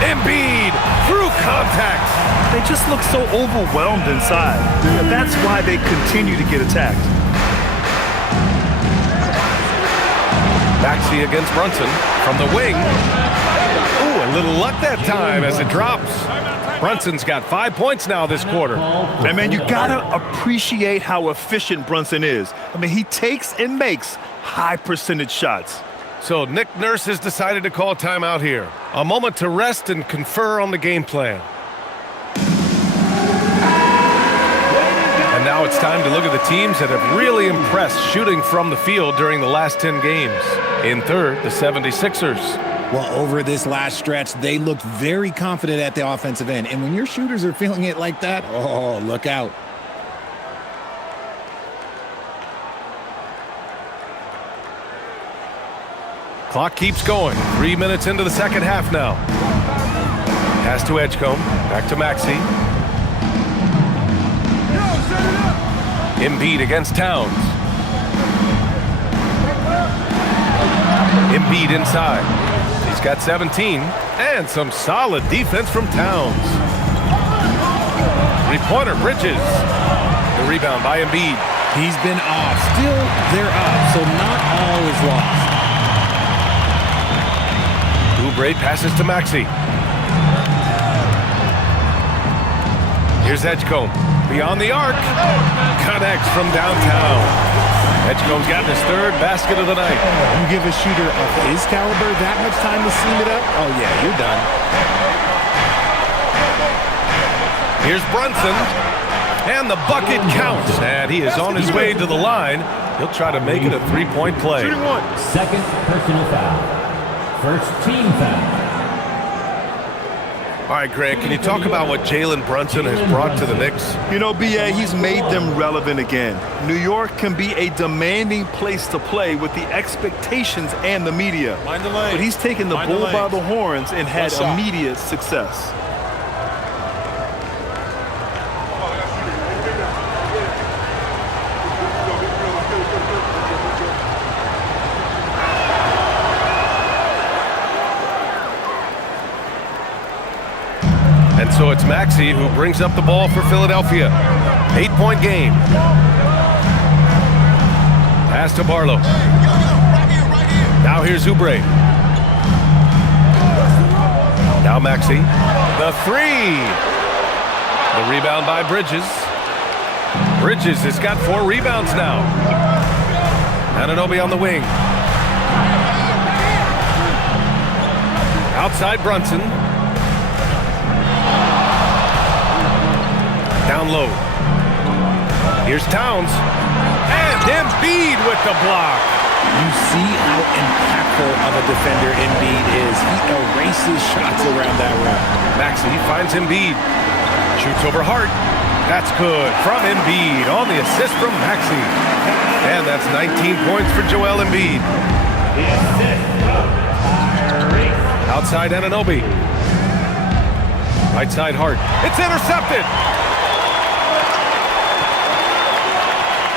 Embiid through contact. They just look so overwhelmed inside. And that's why they continue to get attacked. Maxey against Brunson from the wing. Ooh, a little luck that time as it drops. Brunson's got 5 points now this quarter. And man, you gotta appreciate how efficient Brunson is. I mean, he takes and makes high percentage shots. So Nick Nurse has decided to call timeout here. A moment to rest and confer on the game plan. And now it's time to look at the teams that have really impressed shooting from the field during the last 10 games. In third, the 76ers. Well, over this last stretch, they looked very confident at the offensive end. And when your shooters are feeling it like that, oh, look out. Clock keeps going. 3 minutes into the second half now. Pass to Edgecombe. Back to Maxey. Embiid against Towns. Embiid inside. He's got 17. And some solid defense from Towns. Three-pointer, Bridges. The rebound by Embiid. He's been off. Still, they're up, so not all is lost. Oubre passes to Maxey. Here's Edgecombe. Beyond the arc. Connects from downtown. Edgecombe's gotten his third basket of the night. You give a shooter of his caliber that much time to seam it up? Oh, yeah, you're done. Here's Brunson. And the bucket counts. And he is on his way to the line. He'll try to make it a three-point play. Second personal foul. First team foul. All right, Greg, can you talk about what Jalen Brunson has brought to the Knicks? You know, B.A., he's made them relevant again. New York can be a demanding place to play with the expectations and the media. But he's taken the bull by the horns and had immediate success. And so it's Maxey who brings up the ball for Philadelphia. 8-point game. Pass to Barlow. Now here's Oubre. Now Maxey. The three. The rebound by Bridges. Bridges has got 4 rebounds now. Anunoby on the wing. Outside Brunson. Down low. Here's Towns. And Embiid with the block. You see how impactful of a defender Embiid is. He erases shots around that rim. Maxey finds Embiid. Shoots over Hart. That's good from Embiid on the assist from Maxey. And that's 19 points for Joel Embiid. Outside Anunoby. Right side Hart. It's intercepted.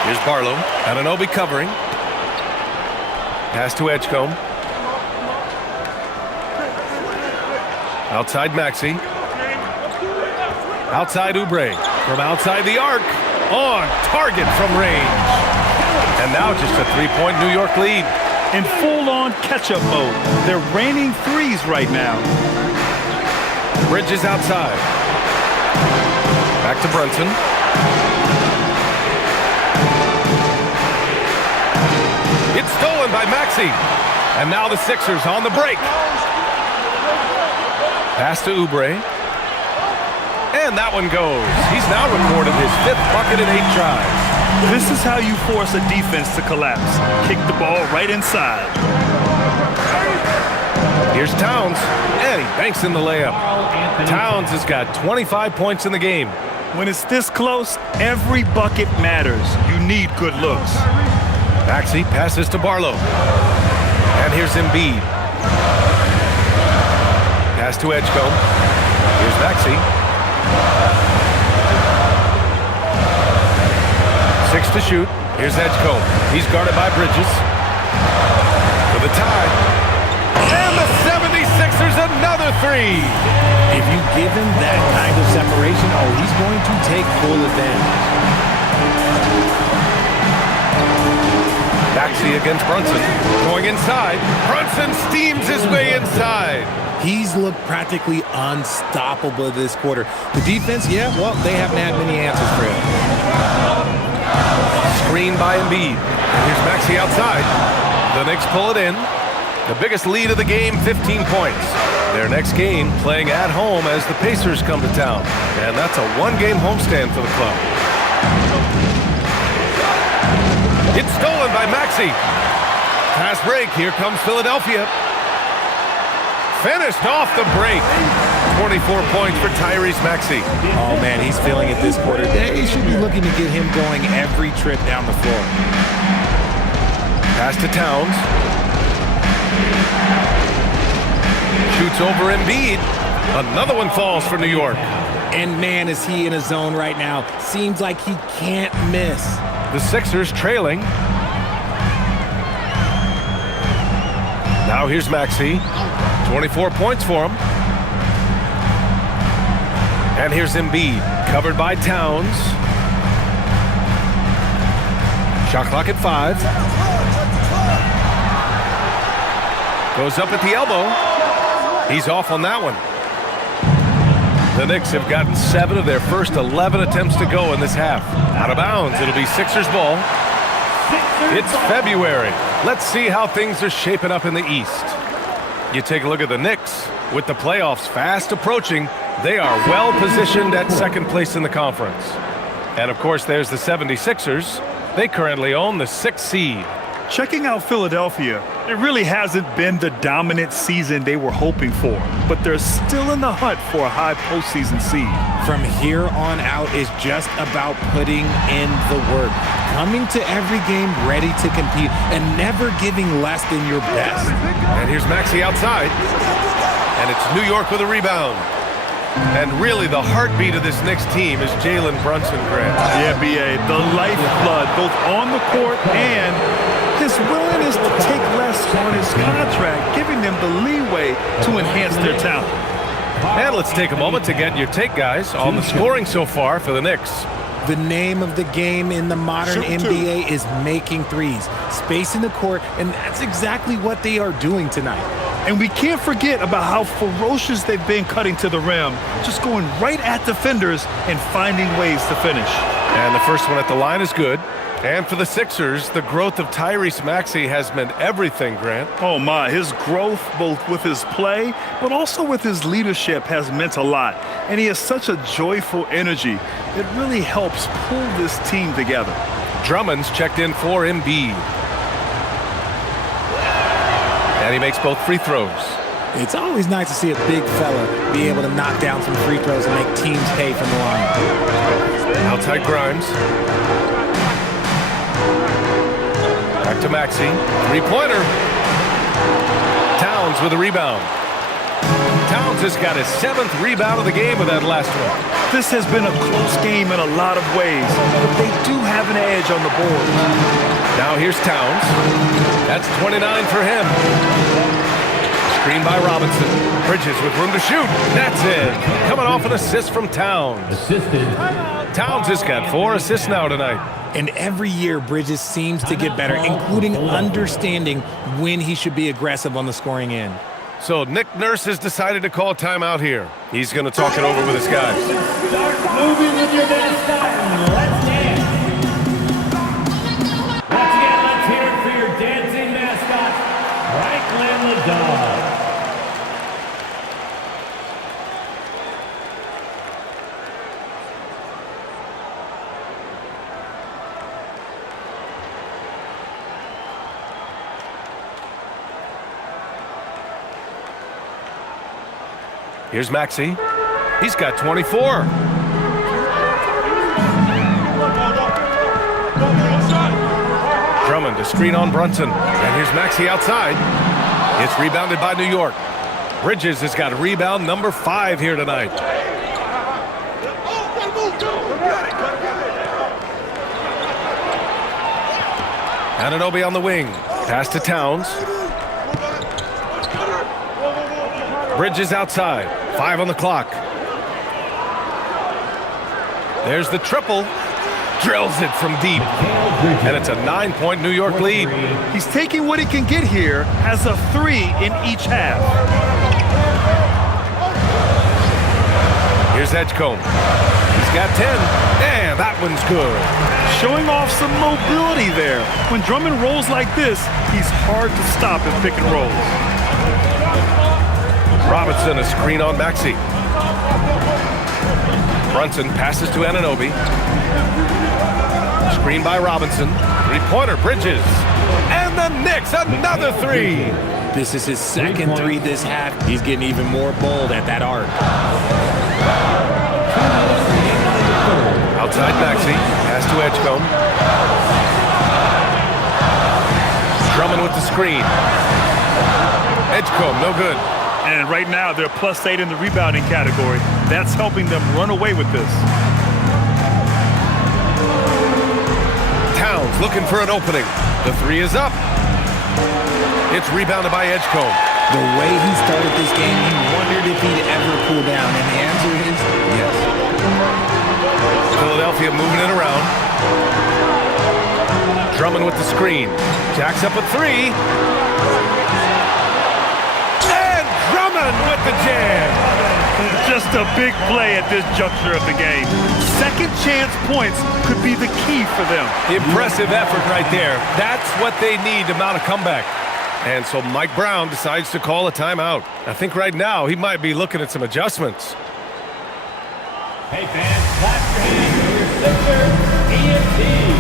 Here's Barlow. Anunoby covering. Pass to Edgecombe. Outside Maxey. Outside Oubre. From outside the arc. On target from range. And now just a 3-point New York lead. In full-on catch-up mode. They're raining threes right now. Bridges outside. Back to Brunson. It's stolen by Maxey. And now the Sixers on the break. Pass to Oubre. And that one goes. He's now recorded his 5th bucket in 8 tries. This is how you force a defense to collapse. Kick the ball right inside. Here's Towns. And he banks in the layup. Towns has got 25 points in the game. When it's this close, every bucket matters. You need good looks. Maxey passes to Barlow. And here's Embiid. Pass to Edgecombe. Here's Maxey. 6 to shoot. Here's Edgecombe. He's guarded by Bridges. For the tie. And the 76ers another 3. If you give him that kind of separation, oh, he's going to take full advantage. Maxey against Brunson. Going inside. Brunson steams his way inside. He's looked practically unstoppable this quarter. The defense, yeah, well, they haven't had many answers for him. Screen by Embiid. Here's Maxey outside. The Knicks pull it in. The biggest lead of the game, 15 points. Their next game playing at home as the Pacers come to town. And that's a one-game homestand for the club. It's stolen by Maxey. Fast break. Here comes Philadelphia. Finished off the break. 24 points for Tyrese Maxey. Oh, man, he's feeling it this quarter. They should be looking to get him going every trip down the floor. Pass to Towns. Shoots over Embiid. Another one falls for New York. And, man, is he in a zone right now. Seems like he can't miss. The Sixers trailing. Now here's Maxey. 24 points for him. And here's Embiid, covered by Towns. Shot clock at 5. Goes up at the elbow. He's off on that one. The Knicks have gotten 7 of their first 11 attempts to go in this half. Out of bounds, it'll be Sixers ball. It's February. Let's see how things are shaping up in the East. You take a look at the Knicks. With the playoffs fast approaching, they are well positioned at second place in the conference. And of course, there's the 76ers. They currently own the 6th seed. Checking out Philadelphia, it really hasn't been the dominant season they were hoping for, but they're still in the hunt for a high postseason seed. From here on out is just about putting in the work, coming to every game ready to compete, and never giving less than your best. And here's Maxey outside, and it's New York with a rebound. And really, the heartbeat of this Knicks team is Jalen Brunson, Grant. Yeah, B.A., the lifeblood, both on the court and his willingness to take less on his contract, giving them the leeway to enhance their talent. And let's take a moment to get your take, guys, on the scoring so far for the Knicks. The name of the game in the modern NBA is making threes, spacing the court, and that's exactly what they are doing tonight. And we can't forget about how ferocious they've been cutting to the rim, just going right at defenders and finding ways to finish. And the first one at the line is good. And for the Sixers, the growth of Tyrese Maxey has meant everything, Grant. Oh my, his growth both with his play, but also with his leadership has meant a lot. And he has such a joyful energy. It really helps pull this team together. Drummond's checked in for Embiid. And he makes both free throws. It's always nice to see a big fella be able to knock down some free throws and make teams pay from the line. Outside Grimes. Back to Maxey. Three-pointer. Towns with a rebound. Towns has got his 7th rebound of the game with that last one. This has been a close game in a lot of ways, but they do have an edge on the board. Now here's Towns. That's 29 for him. Screen by Robinson. Bridges with room to shoot. That's it. Coming off an assist from Towns. Towns has got 4 assists now tonight. And every year, Bridges seems to get better, including understanding when he should be aggressive on the scoring end. So Nick Nurse has decided to call timeout here. He's going to talk it over with his guys. Start moving with your dance. Let's dance. Once again, let's hear it for your dancing mascot, Franklin the Dog. Here's Maxey. He's got 24. Drummond to screen on Brunson. And here's Maxey outside. It's rebounded by New York. Bridges has got rebound number 5 here tonight. Anunoby on the wing. Pass to Towns. Bridges outside. 5 on the clock. There's the triple. Drills it from deep. And it's a 9-point New York lead. He's taking what he can get here, has a 3 in each half. Here's Edgecombe. He's got 10, and that one's good. Showing off some mobility there. When Drummond rolls like this, he's hard to stop in pick and rolls. Robinson, a screen on Maxey. Brunson passes to Anunoby. Screen by Robinson. Three-pointer, Bridges. And the Knicks, another three. This is his second three this half. He's getting even more bold at that arc. Outside Maxey, pass to Edgecombe. Drummond with the screen. Edgecombe, no good. And right now, they're +8 in the rebounding category. That's helping them run away with this. Towns looking for an opening. The three is up. It's rebounded by Edgecombe. The way he started this game, he wondered if he'd ever cool down, and the answer is yes. Philadelphia moving it around. Drummond with the screen. Jacks up a three. And Drummond with the jam. Just a big play at this juncture of the game. Second chance points could be the key for them. Impressive effort right there. That's what they need to mount a comeback. And so Mike Brown decides to call a timeout. I think right now he might be looking at some adjustments. Hey fans, clap your hands for your Sixers EMT.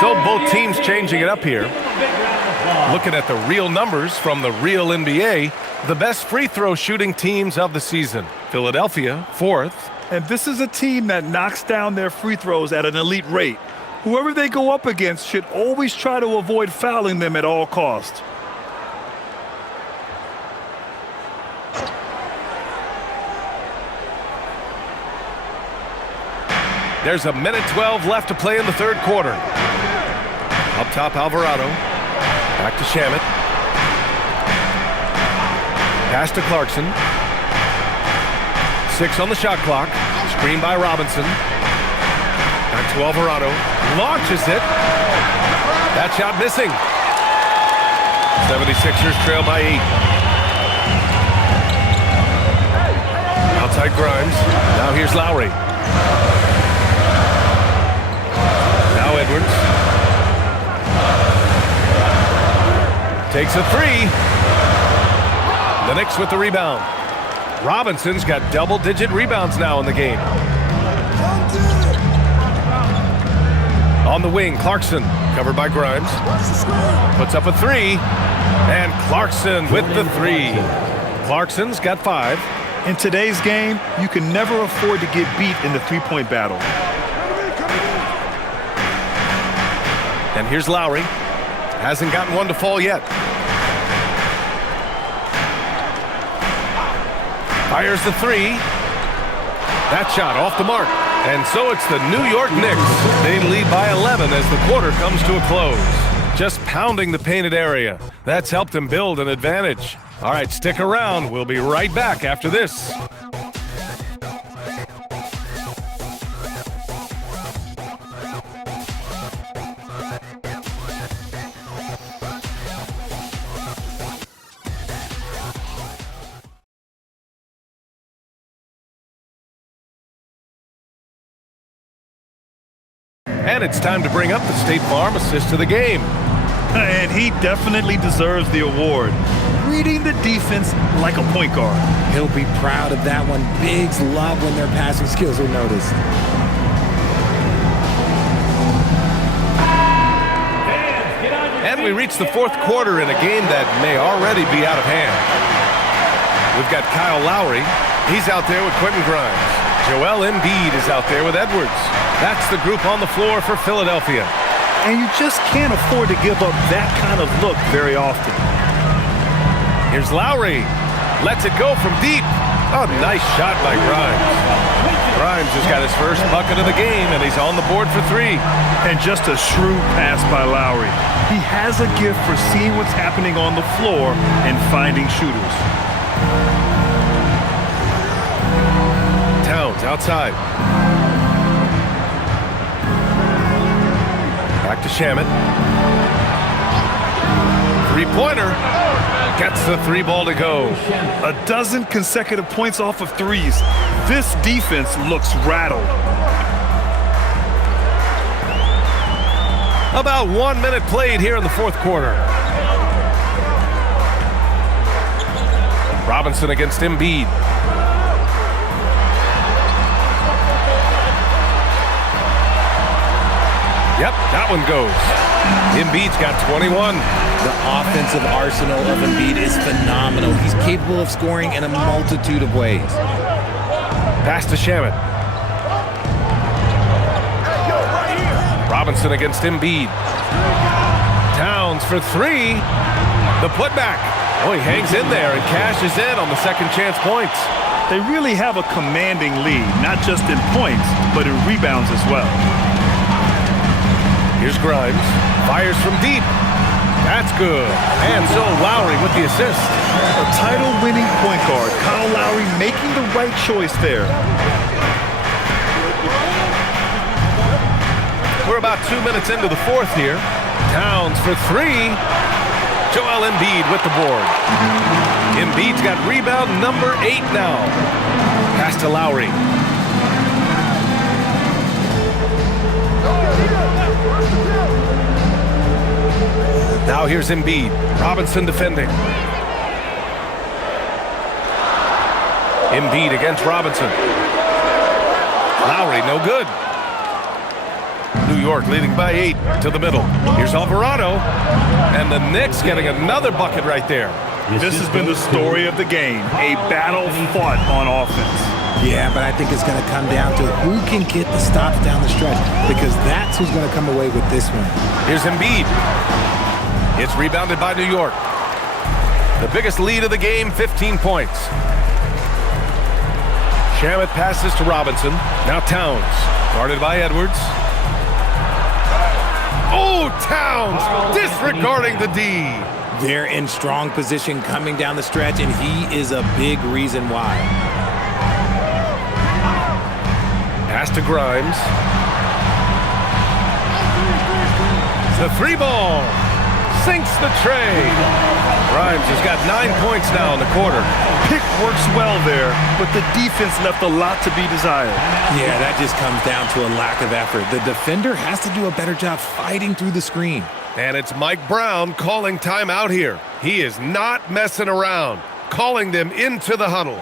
So both teams changing it up here. Looking at the real numbers from the real NBA, the best free throw shooting teams of the season. Philadelphia, 4th. And this is a team that knocks down their free throws at an elite rate. Whoever they go up against should always try to avoid fouling them at all costs. There's a minute 12 left to play in the third quarter. Up top, Alvarado. Back to Shamet. Pass to Clarkson. 6 on the shot clock. Screen by Robinson. Back to Alvarado. Launches it. That shot missing. 76ers trail by 8. Outside Grimes. Now here's Lowry. Now Edwards. Takes a three. The Knicks with the rebound. Robinson's got double-digit rebounds now in the game. On the wing, Clarkson, covered by Grimes. Puts up a three. And Clarkson with the three. Clarkson's got 5. In today's game, you can never afford to get beat in the three-point battle. And here's Lowry. Hasn't gotten one to fall yet. Fires the three. That shot off the mark. And so it's the New York Knicks. They lead by 11 as the quarter comes to a close. Just pounding the painted area. That's helped them build an advantage. All right, stick around. We'll be right back after this. And it's time to bring up the State Farm assist of the game. And he definitely deserves the award. Reading the defense like a point guard. He'll be proud of that one. Bigs love when their passing skills are noticed. And we reach the fourth quarter in a game that may already be out of hand. We've got Kyle Lowry. He's out there with Quentin Grimes. Joel Embiid is out there with Edwards. That's the group on the floor for Philadelphia. And you just can't afford to give up that kind of look very often. Here's Lowry. Lets it go from deep. Oh, nice shot by Grimes. Grimes has got his first bucket of the game, and he's on the board for 3. And just a shrewd pass by Lowry. He has a gift for seeing what's happening on the floor and finding shooters. Towns outside. Back to Shamet. Three-pointer. Gets the 3-ball to go. A dozen consecutive points off of threes. This defense looks rattled. About 1 minute played here in the fourth quarter. Robinson against Embiid. Yep, that one goes. Embiid's got 21. The offensive arsenal of Embiid is phenomenal. He's capable of scoring in a multitude of ways. Pass to Shamet. Robinson against Embiid. Towns for 3. The putback. Oh, he hangs in there and cashes in on the second chance points. They really have a commanding lead, not just in points, but in rebounds as well. Here's Grimes. Fires from deep. That's good. And so Lowry with the assist. A title-winning point guard, Kyle Lowry making the right choice there. We're about 2 minutes into the fourth here. Towns for 3. Joel Embiid with the board. Embiid's got rebound number 8 now. Pass to Lowry. Now here's Embiid. Robinson defending. Embiid against Robinson. Lowry, no good. New York leading by 8 to the middle. Here's Alvarado. And the Knicks getting another bucket right there. This has been the story of the game. A battle fought on offense. Yeah, but I think it's going to come down to who can get the stops down the stretch, because that's who's going to come away with this one. Here's Embiid. It's rebounded by New York. The biggest lead of the game, 15 points. Shamet passes to Robinson. Now Towns, guarded by Edwards. Oh, Towns disregarding the D. They're in strong position coming down the stretch, and he is a big reason why. Pass to Grimes. The 3-ball. Sinks the tray. Grimes has got 9 points now in the quarter. Pick works well there, but the defense left a lot to be desired. Yeah, that just comes down to a lack of effort. The defender has to do a better job fighting through the screen. And it's Mike Brown calling timeout here. He is not messing around, calling them into the huddle.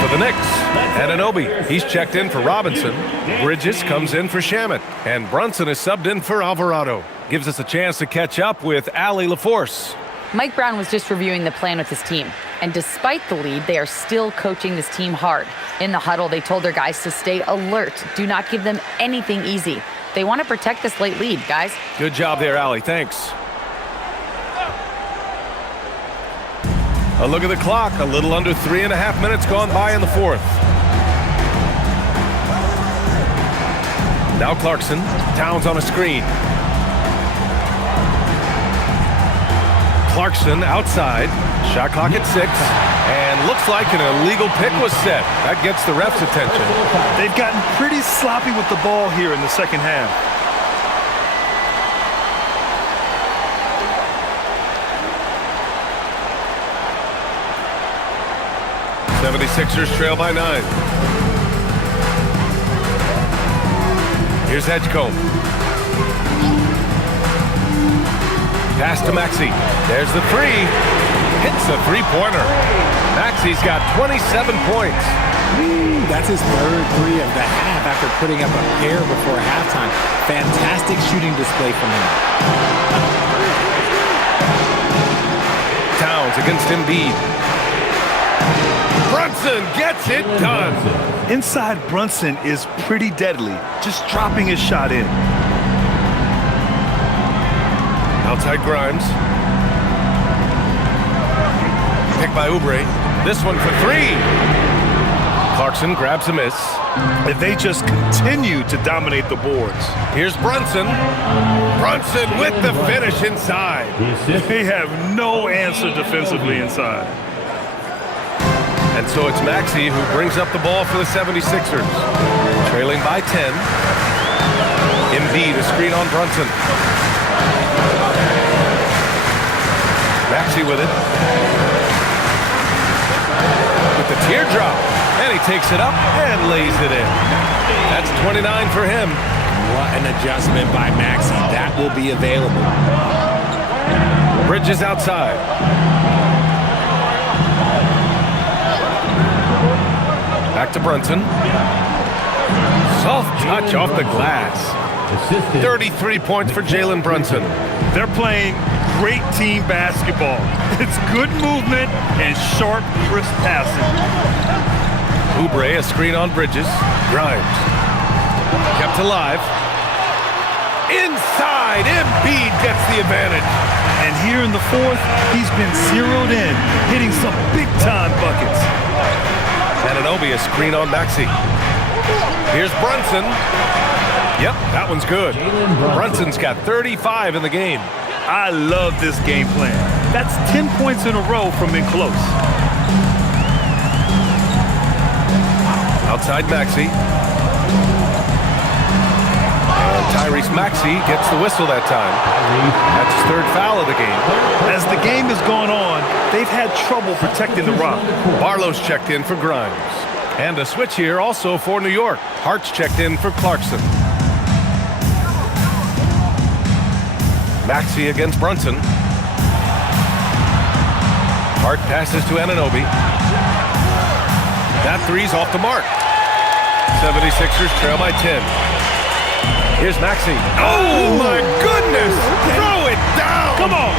For the Knicks, Anunoby. He's checked in for Robinson. Bridges comes in for Shamet. And Brunson is subbed in for Alvarado. Gives us a chance to catch up with Allie LaForce. Mike Brown was just reviewing the plan with his team. And despite the lead, they are still coaching this team hard. In the huddle, they told their guys to stay alert. Do not give them anything easy. They want to protect this late lead, guys. Good job there, Allie. Thanks. A look at the clock. A little under 3.5 minutes gone by in the fourth. Now Clarkson. Towns on a screen. Clarkson outside. Shot clock at 6. And looks like an illegal pick was set. That gets the ref's attention. They've gotten pretty sloppy with the ball here in the second half. 76ers trail by 9. Here's Edgecombe. Pass to Maxey. There's the three. Hits a three-pointer. Maxey's got 27 points. That's his third three of the half after putting up a pair before halftime. Fantastic shooting display from him. Towns against Embiid. Brunson gets it done. Inside Brunson is pretty deadly, just dropping his shot in. Outside Grimes. Picked by Oubre. This one for three. Clarkson grabs a miss. And they just continue to dominate the boards. Here's Brunson. Brunson with the finish inside. They have no answer defensively inside. And so it's Maxey who brings up the ball for the 76ers. Trailing by 10. Embiid, a screen on Brunson. Maxey with it. With the teardrop. And he takes it up and lays it in. That's 29 for him. What an adjustment by Maxey. That will be available. Bridges outside. Back to Brunson. Soft touch off the glass. 33 points for Jalen Brunson. They're playing great team basketball. It's good movement and sharp, crisp passing. Oubre, a screen on Bridges. Grimes. Kept alive. Inside, Embiid gets the advantage. And here in the fourth, he's been zeroed in, hitting some big-time buckets. Anunoby, a screen on Maxey. Here's Brunson. Yep, that one's good. Brunson's got 35 in the game. I love this game plan. That's 10 points in a row from being close. Outside Maxey. And Tyrese Maxey gets the whistle that time. That's his third foul of the game. As the game has gone on, they've had trouble protecting the rock. Barlow's checked in for Grimes. And a switch here also for New York. Hart's checked in for Clarkson. Maxey against Brunson. Hart passes to Anunoby. That three's off the mark. 76ers trail by 10. Here's Maxey. Oh, my goodness! Throw it down! Come on!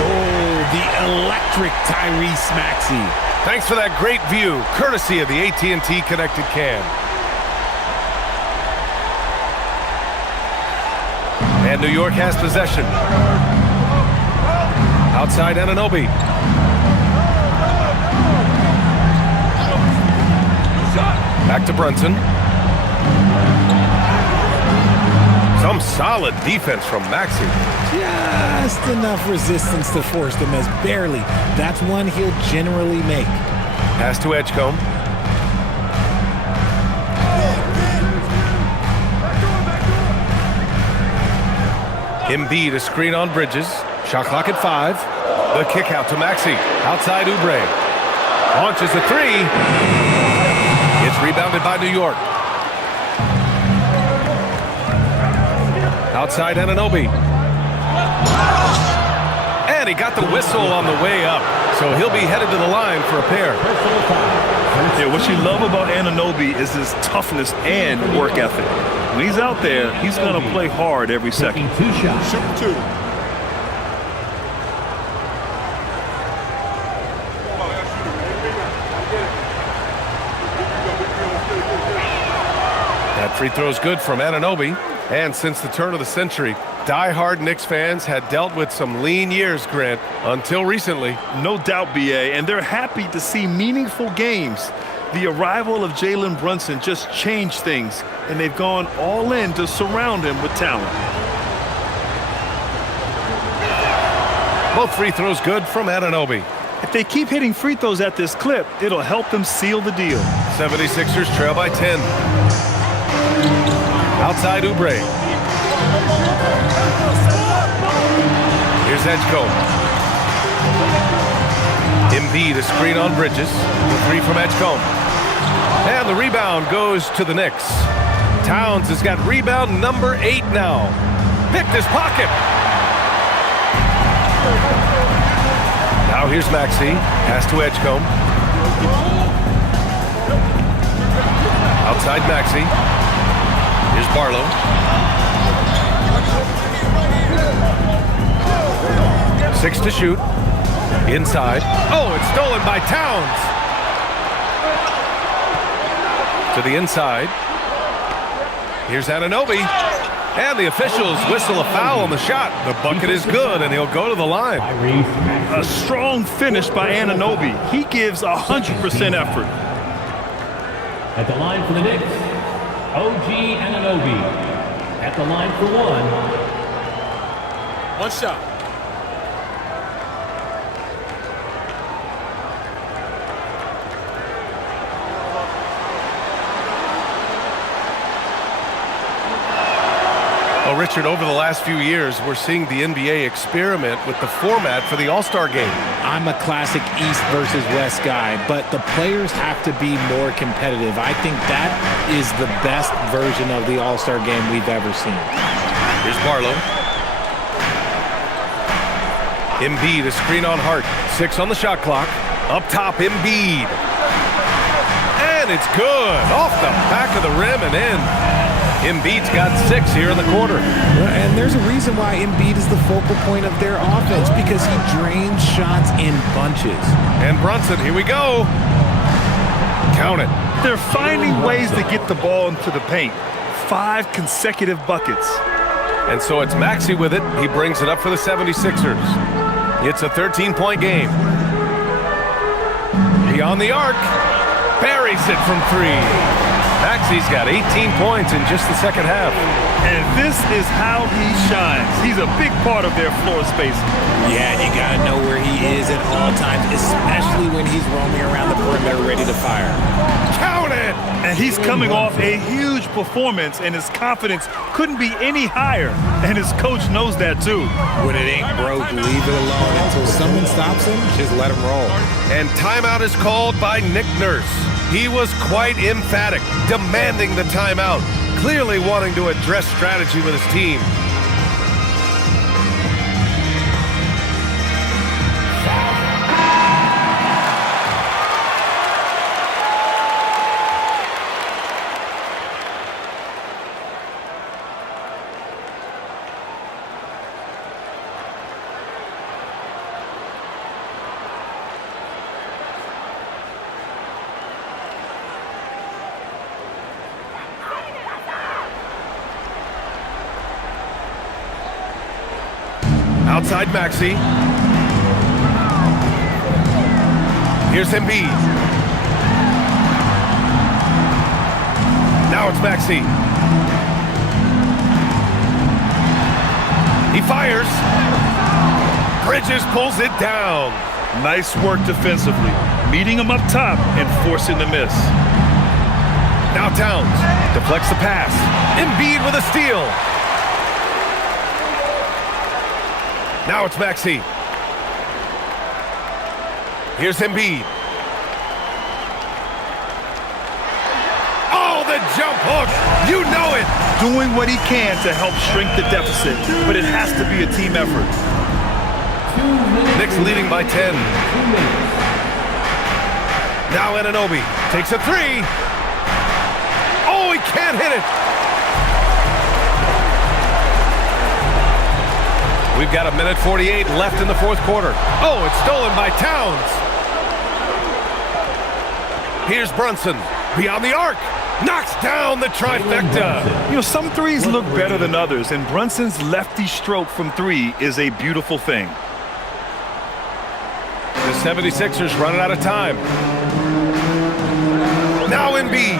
Oh, the electric Tyrese Maxey. Thanks for that great view, courtesy of the AT&T Connected Can. And New York has possession. Outside Anunoby. Back to Brunson. Some solid defense from Maxey. Just enough resistance to force them as barely. That's one he'll generally make. Pass to Edgecombe. Embiid, a screen on Bridges. Shot clock at 5. The kick out to Maxey. Outside Oubre. Launches a three. It's rebounded by New York. Outside Anunoby. And he got the whistle on the way up. So he'll be headed to the line for a pair. Yeah, what you love about Anunoby is his toughness and work ethic. When he's out there, he's going to play hard every second. Two shots. Shoot two. That free throw's good from Anunoby. And since the turn of the century, die-hard Knicks fans had dealt with some lean years, Grant, until recently. No doubt, BA, and they're happy to see meaningful games. The arrival of Jalen Brunson just changed things, and they've gone all in to surround him with talent. Both free throws good from Anunoby. If they keep hitting free throws at this clip, it'll help them seal the deal. 76ers trail by 10. Outside Oubre. Here's Edgecombe. Embiid, a screen on Bridges. The three from Edgecombe. And the rebound goes to the Knicks. Towns has got rebound number 8 now. Picked his pocket. Now here's Maxey. Pass to Edgecombe. Outside Maxey. Here's Barlow. Six to shoot. Inside. Oh, it's stolen by Towns. To the inside. Here's Anunoby. And the officials whistle a foul on the shot. The bucket is good, and he'll go to the line. A strong finish by Anunoby. He gives 100% effort. At the line for the Knicks, OG Anunoby. At the line for one shot. Well, Richard, over the last few years, we're seeing the NBA experiment with the format for the All-Star game. I'm a classic East versus West guy, but the players have to be more competitive. I think that is the best version of the All-Star game we've ever seen. Here's Barlow. Embiid, a screen on Hart. 6 on the shot clock. Up top, Embiid. And it's good. Off the back of the rim and in. Embiid's got 6 here in the quarter. And there's a reason why Embiid is the focal point of their offense, because he drains shots in bunches. And Brunson, here we go. Count it. They're finding ways to get the ball into the paint. 5 consecutive buckets. And so it's Maxey with it. He brings it up for the 76ers. It's a 13-point game. Beyond the arc. Buries it from 3. Maxey's got 18 points in just the second half. And this is how he shines. He's a big part of their floor spacing. Yeah, you got to know where he is at all times, especially when he's roaming around the perimeter ready to fire. Count it! And he's coming off a huge performance, and his confidence couldn't be any higher. And his coach knows that, too. When it ain't broke, leave it alone. Until someone stops him, just let him roll. And timeout is called by Nick Nurse. He was quite emphatic, demanding the timeout, clearly wanting to address strategy with his team. Outside Maxey. Here's Embiid. Now it's Maxey. He fires. Bridges pulls it down. Nice work defensively, meeting him up top and forcing the miss. Now Towns deflects the pass. Embiid with a steal. Now it's Maxey. Here's Embiid. Oh, the jump hook. You know it. Doing what he can to help shrink the deficit, but it has to be a team effort. Knicks leading by 10. Now Anunoby takes a 3. Oh, he can't hit it. We've got 1:48 left in the fourth quarter. Oh, it's stolen by Towns. Here's Brunson. Beyond the arc. Knocks down the trifecta. You know, some threes look better than others, and Brunson's lefty stroke from 3 is a beautiful thing. The 76ers running out of time. Now Embiid.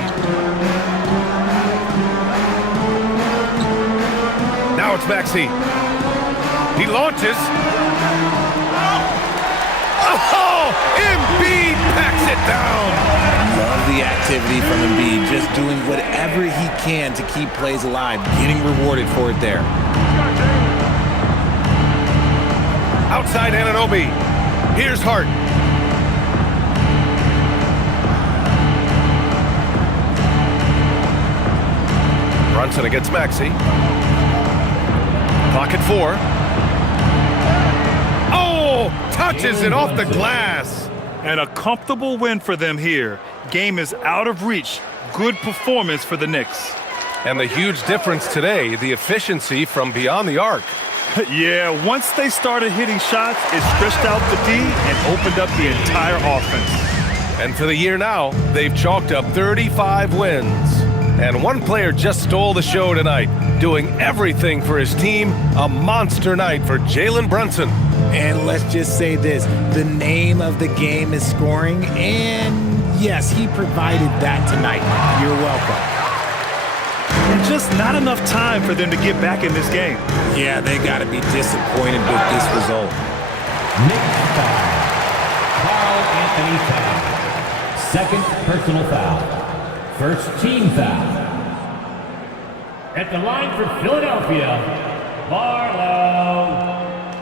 Now it's Maxey. He launches. Oh, Embiid packs it down. Love the activity from Embiid, just doing whatever he can to keep plays alive, getting rewarded for it there. Outside Anunoby. Here's Hart. Brunson against Maxey. Clock at 4. Oh, touches it off the glass. And a comfortable win for them here. Game is out of reach. Good performance for the Knicks. And the huge difference today, the efficiency from beyond the arc. Yeah, once they started hitting shots, it stretched out the D and opened up the entire offense. And for the year now, they've chalked up 35 wins. And one player just stole the show tonight, doing everything for his team. A monster night for Jalen Brunson. And let's just say this, the name of the game is scoring, and yes, he provided that tonight. You're welcome. And just not enough time for them to get back in this game. Yeah, they got to be disappointed with this result. Knicks foul. Carl Anthony Towns. Second personal foul. First team foul. At the line for Philadelphia, Barlow.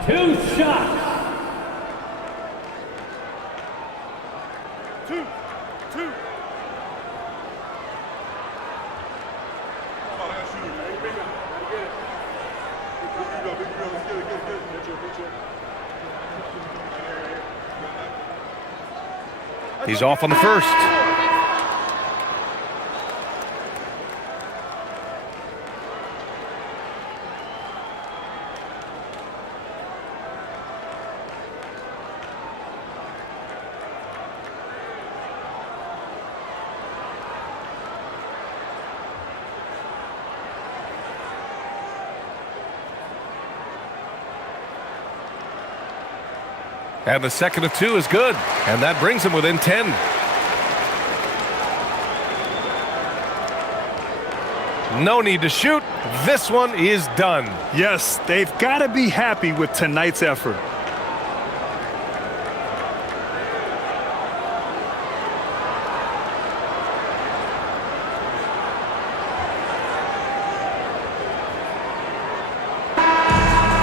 2 shots. Two. He's off on the first. And the second of 2 is good. And that brings him within 10. No need to shoot. This one is done. Yes, they've got to be happy with tonight's effort.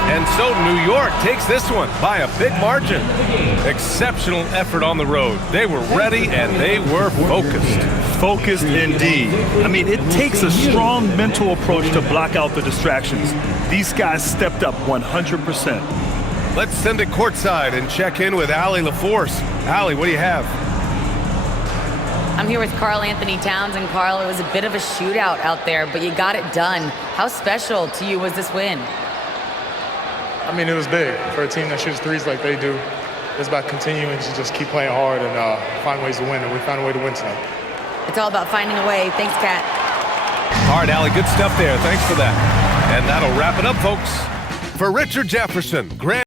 And so New York takes this one by a big margin. Exceptional effort on the road. They were ready and they were focused. Focused indeed. I mean, it takes a strong mental approach to block out the distractions. These guys stepped up 100%. Let's send it courtside and check in with Allie LaForce. Allie, what do you have? I'm here with Karl Anthony Towns, and Karl, it was a bit of a shootout out there, but you got it done. How special to you was this win? I mean, it was big for a team that shoots threes like they do. It's about continuing to just keep playing hard and find ways to win, and we found a way to win tonight. It's all about finding a way. Thanks, Kat. All right, Allie, good stuff there. Thanks for that. And that'll wrap it up, folks. For Richard Jefferson, Grant